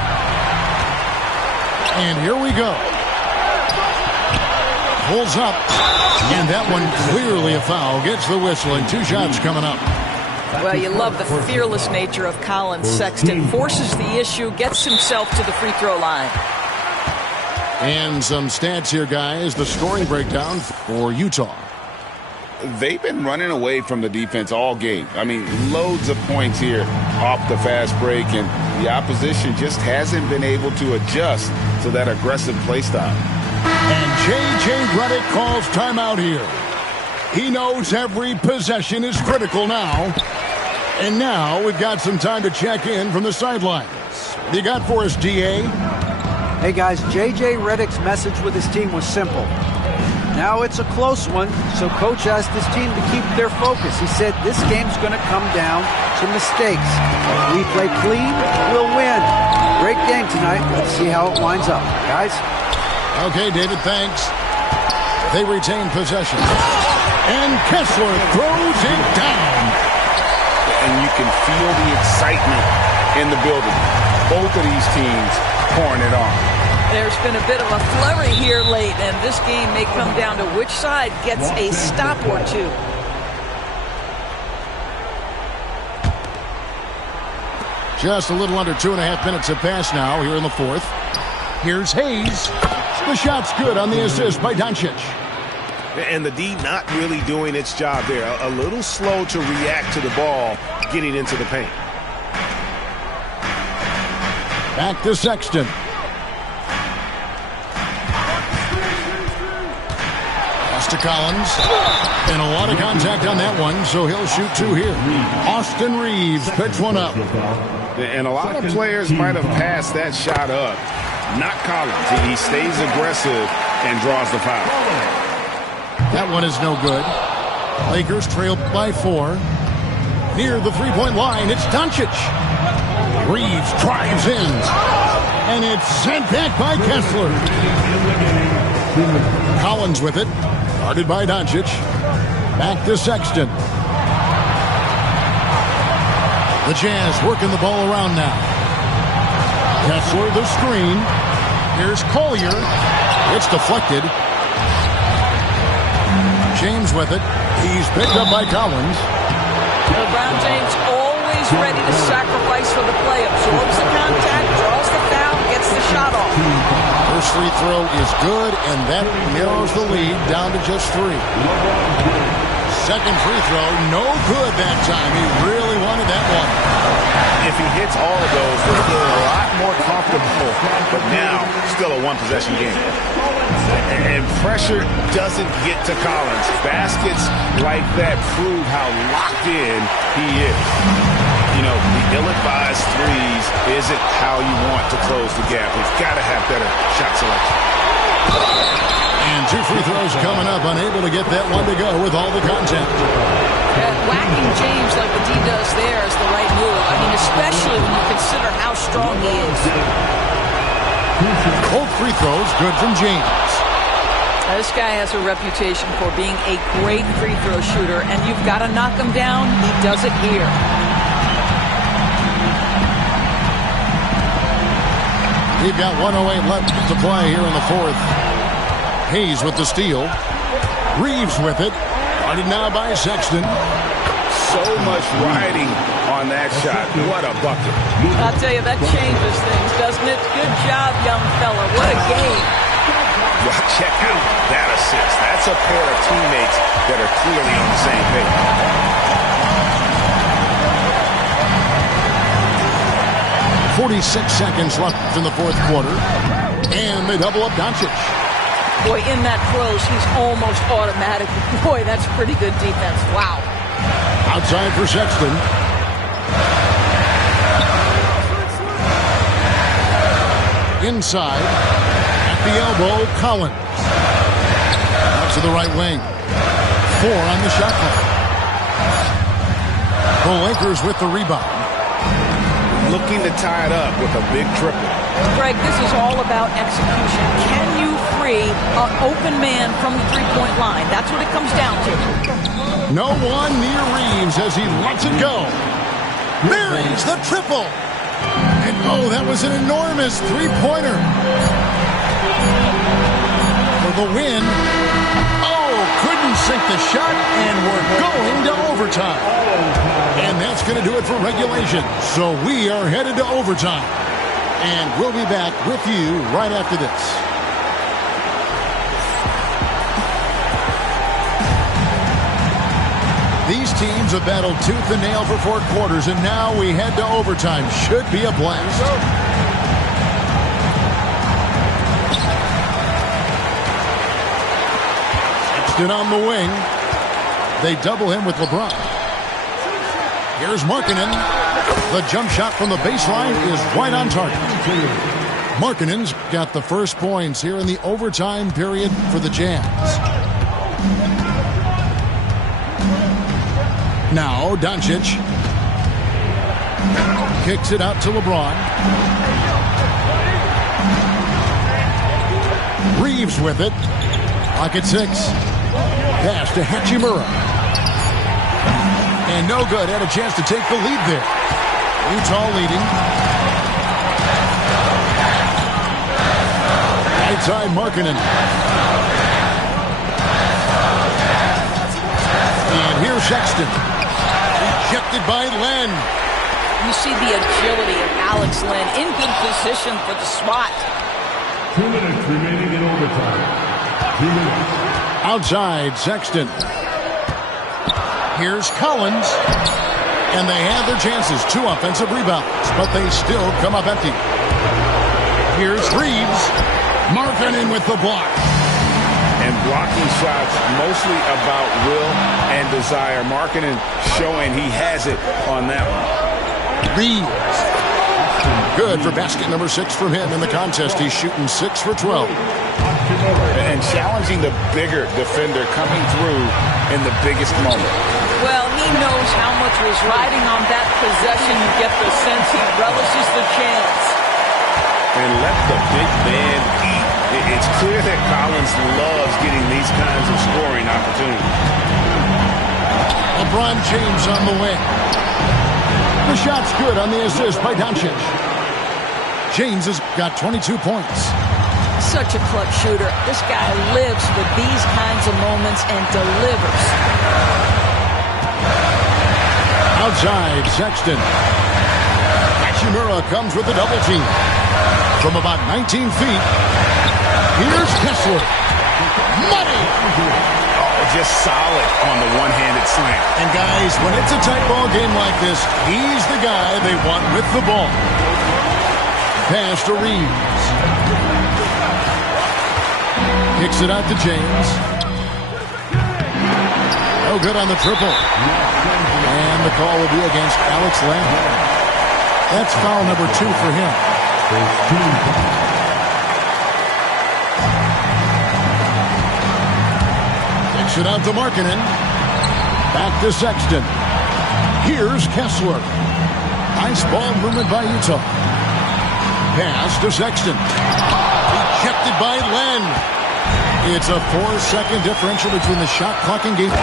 And here we go. Pulls up. And that one clearly a foul. Gets the whistle, and 2 shots coming up. Well, you love the fearless nature of Colin Sexton. Forces the issue, gets himself to the free throw line. And some stats here, guys. The scoring breakdown for Utah. They've been running away from the defense all game. I mean, loads of points here off the fast break, and the opposition just hasn't been able to adjust to that aggressive play style. And J.J. Redick calls timeout here. He knows every possession is critical now. And now we've got some time to check in from the sidelines. What do you got for us, D.A.? Hey, guys, J.J. Redick's message with his team was simple. Now it's a close one, so Coach asked his team to keep their focus. He said this game's going to come down to mistakes. If we play clean, we'll win. Great game tonight. Let's see how it winds up. Guys? Okay, David, thanks. They retain possession. And Kessler throws it down. And you can feel the excitement in the building. Both of these teams pouring it on. There's been a bit of a flurry here late, and this game may come down to which side gets a stop or 2. Just a little under 2.5 minutes have passed now here in the 4th. Here's Hayes. The shot's good on the assist by Doncic. And the D not really doing its job there. A little slow to react to the ball getting into the paint. Back to Sexton. Pass to Collins. And a lot of contact on that one, so he'll shoot 2 here. Austin Reeves picks one up. And a lot of players might have passed that shot up. Not Collins. He stays aggressive and draws the foul. That one is no good. Lakers trail by 4. Near the three-point line, it's Doncic. Reeves drives in. And it's sent back by Kessler. Collins with it. Guarded by Doncic. Back to Sexton. The Jazz working the ball around now. Kessler the screen. Here's Collier. It's deflected. James with it. He's picked up by Collins. LeBron James always ready to sacrifice for the play. Absorbs the contact, draws the foul, gets the shot off. First free throw is good, and that narrows the lead down to just 3. Second free throw, no good that time. He really wanted that one. if he hits all of those, they'll feel a lot more comfortable. But now, still a one-possession game. And pressure doesn't get to Collins. Baskets like that prove how locked in he is. You know, the ill-advised threes isn't how you want to close the gap. We've got to have better shot selection. And 2 free throws coming up, unable to get that one to go with all the contact. Whacking James like the D does there is the right move. I mean, especially when you consider how strong he is. Both free throws good from James. This guy has a reputation for being a great free throw shooter, and you've got to knock him down. He does it here. We've got 1:08 left to play here in the fourth. Hayes with the steal. Reeves with it. Guarded now by Sexton. So much riding on that shot. What a bucket. I'll tell you, that changes things, doesn't it? Good job, young fella. What a game. Well, check out that assist. That's a pair of teammates that are clearly on the same page. 46 seconds left in the fourth quarter. And they double up Doncic. Boy, in that close, he's almost automatic. Boy, that's pretty good defense. Wow. Outside for Sexton. Inside. At the elbow, Collins. Out to the right wing. 4 on the shot clock. The Lakers with the rebound. Looking to tie it up with a big triple. Greg, this is all about execution. Can you free an open man from the three-point line? That's what it comes down to. No one near Reeves as he lets it go. There's the triple. And oh, that was an enormous three-pointer. For the win. Oh, couldn't sink the shot, and we're going to overtime. And that's going to do it for regulation. So we are headed to overtime. And we'll be back with you right after this. These teams have battled tooth and nail for 4 quarters, and now we head to overtime. Should be a blast. Sexton on the wing. They double him with LeBron. Here's Markkanen. The jump shot from the baseline is right on target. Markkanen's got the first points here in the overtime period for the Jazz. Now Doncic kicks it out to LeBron. Reeves with it. Pocket 6. Pass to Hachimura. And no good. Had a chance to take the lead there. Utah leading. Right side, Markkanen. And here's Sexton. Rejected by Len. You see the agility of Alex Len in good position for the spot. 2 minutes remaining in overtime. 2 minutes. Outside, Sexton. Here's Collins. And they have their chances. 2 offensive rebounds, but they still come up empty. Here's Reeves. Markkanen with the block. And blocking shots mostly about will and desire. Markkanen showing he has it on that one. Reeves. Good for basket number 6 from him in the contest. He's shooting 6 for 12. And challenging the bigger defender coming through in the biggest moment. Well, he knows how much was riding on that possession. You get the sense he relishes the chance. And let the big man eat. It's clear that Collins loves getting these kinds of scoring opportunities. LeBron James on the wing. The shot's good on the assist by Doncic. James has got 22 points. Such a clutch shooter. This guy lives for these kinds of moments and delivers. Outside, Sexton. Hachimura comes with a double team. From about 19 feet, here's Kessler. Money! Oh, just solid on the one-handed slam. And guys, when it's a tight ball game like this, he's the guy they want with the ball. Pass to Reeves. Kicks it out to James. No good on the triple. And the call will be against Alex Lamb. That's foul number 2 for him. Kicks it out to Markkanen. Back to Sexton. Here's Kessler. Nice ball movement by Utah. Pass to Sexton. Rejected by Len. It's a 4-second differential between the shot clock and game. Oh,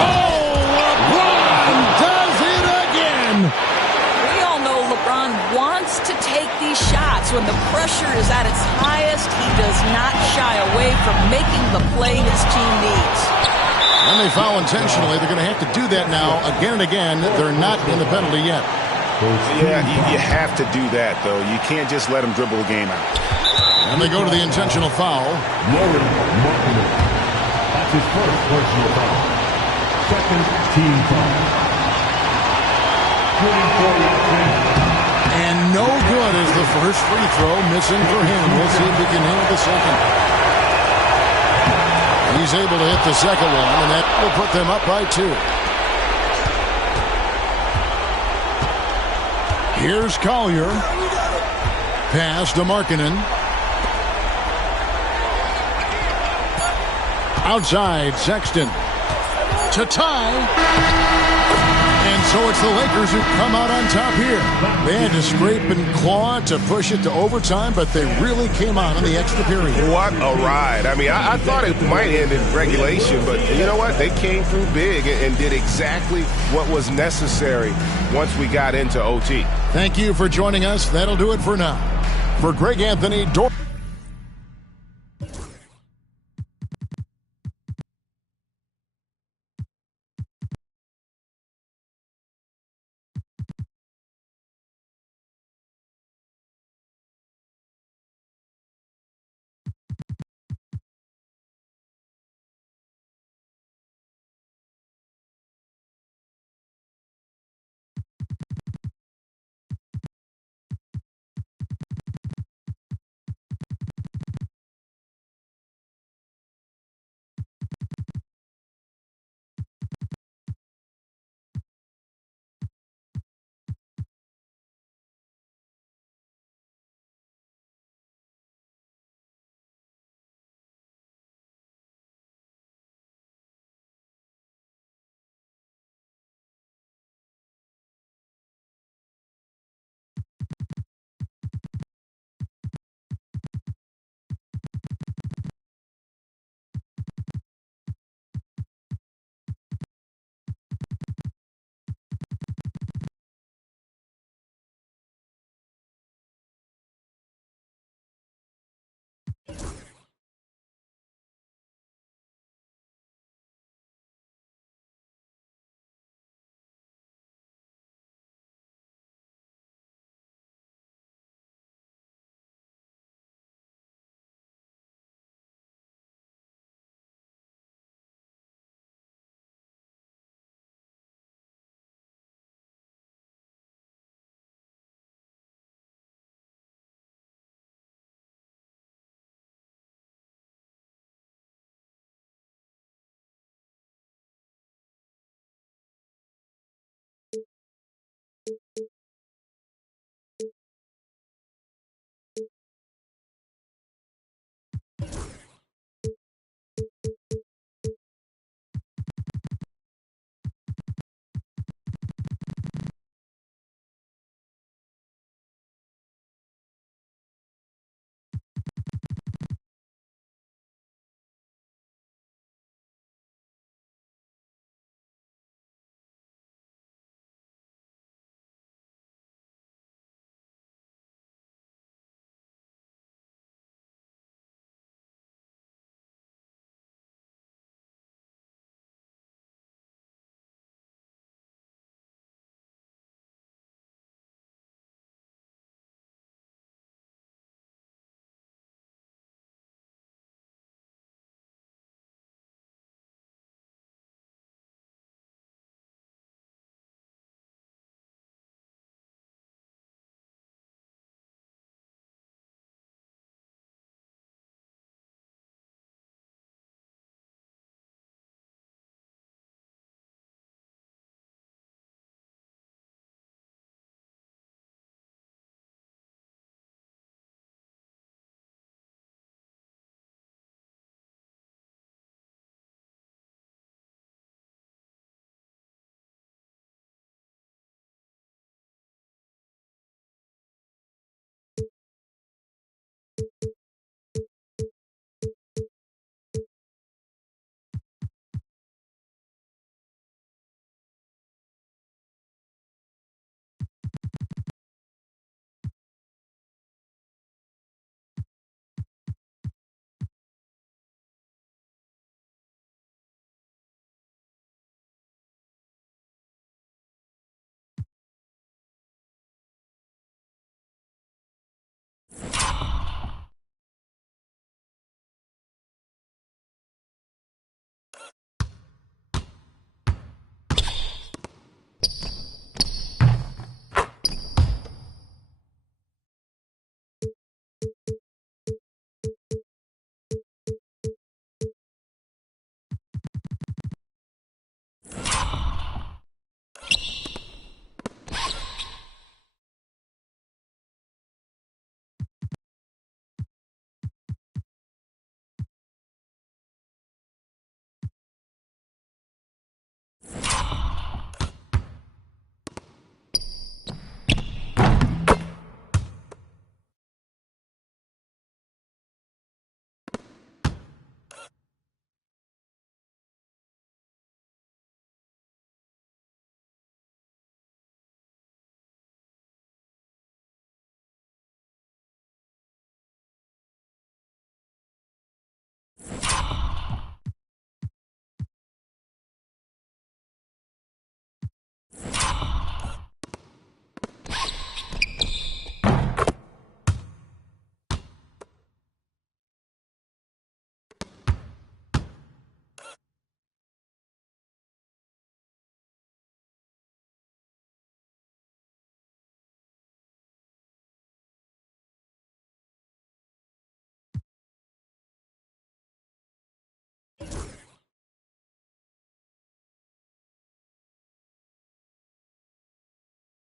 LeBron does it again. We all know LeBron wants to take these shots. When the pressure is at its highest, he does not shy away from making the play his team needs. When they foul intentionally, they're going to have to do that now again and again. They're not in the penalty yet. Yeah, you have to do that, though. You can't just let them dribble the game out. And they go to the intentional foul. That's his first personal foul. Second team foul. And no good is the first free throw missing for him. We'll see if he can hit the second. He's able to hit the second one, and that will put them up by 2. Here's Collier. Pass to Markkanen. Outside, Sexton. To tie. And so it's the Lakers who come out on top here. They had to scrape and claw to push it to overtime, but they really came out in the extra period. What a ride. I mean, I thought it might end in regulation, but you know what? They came through big and did exactly what was necessary once we got into OT. Thank you for joining us. That'll do it for now. For Greg Anthony,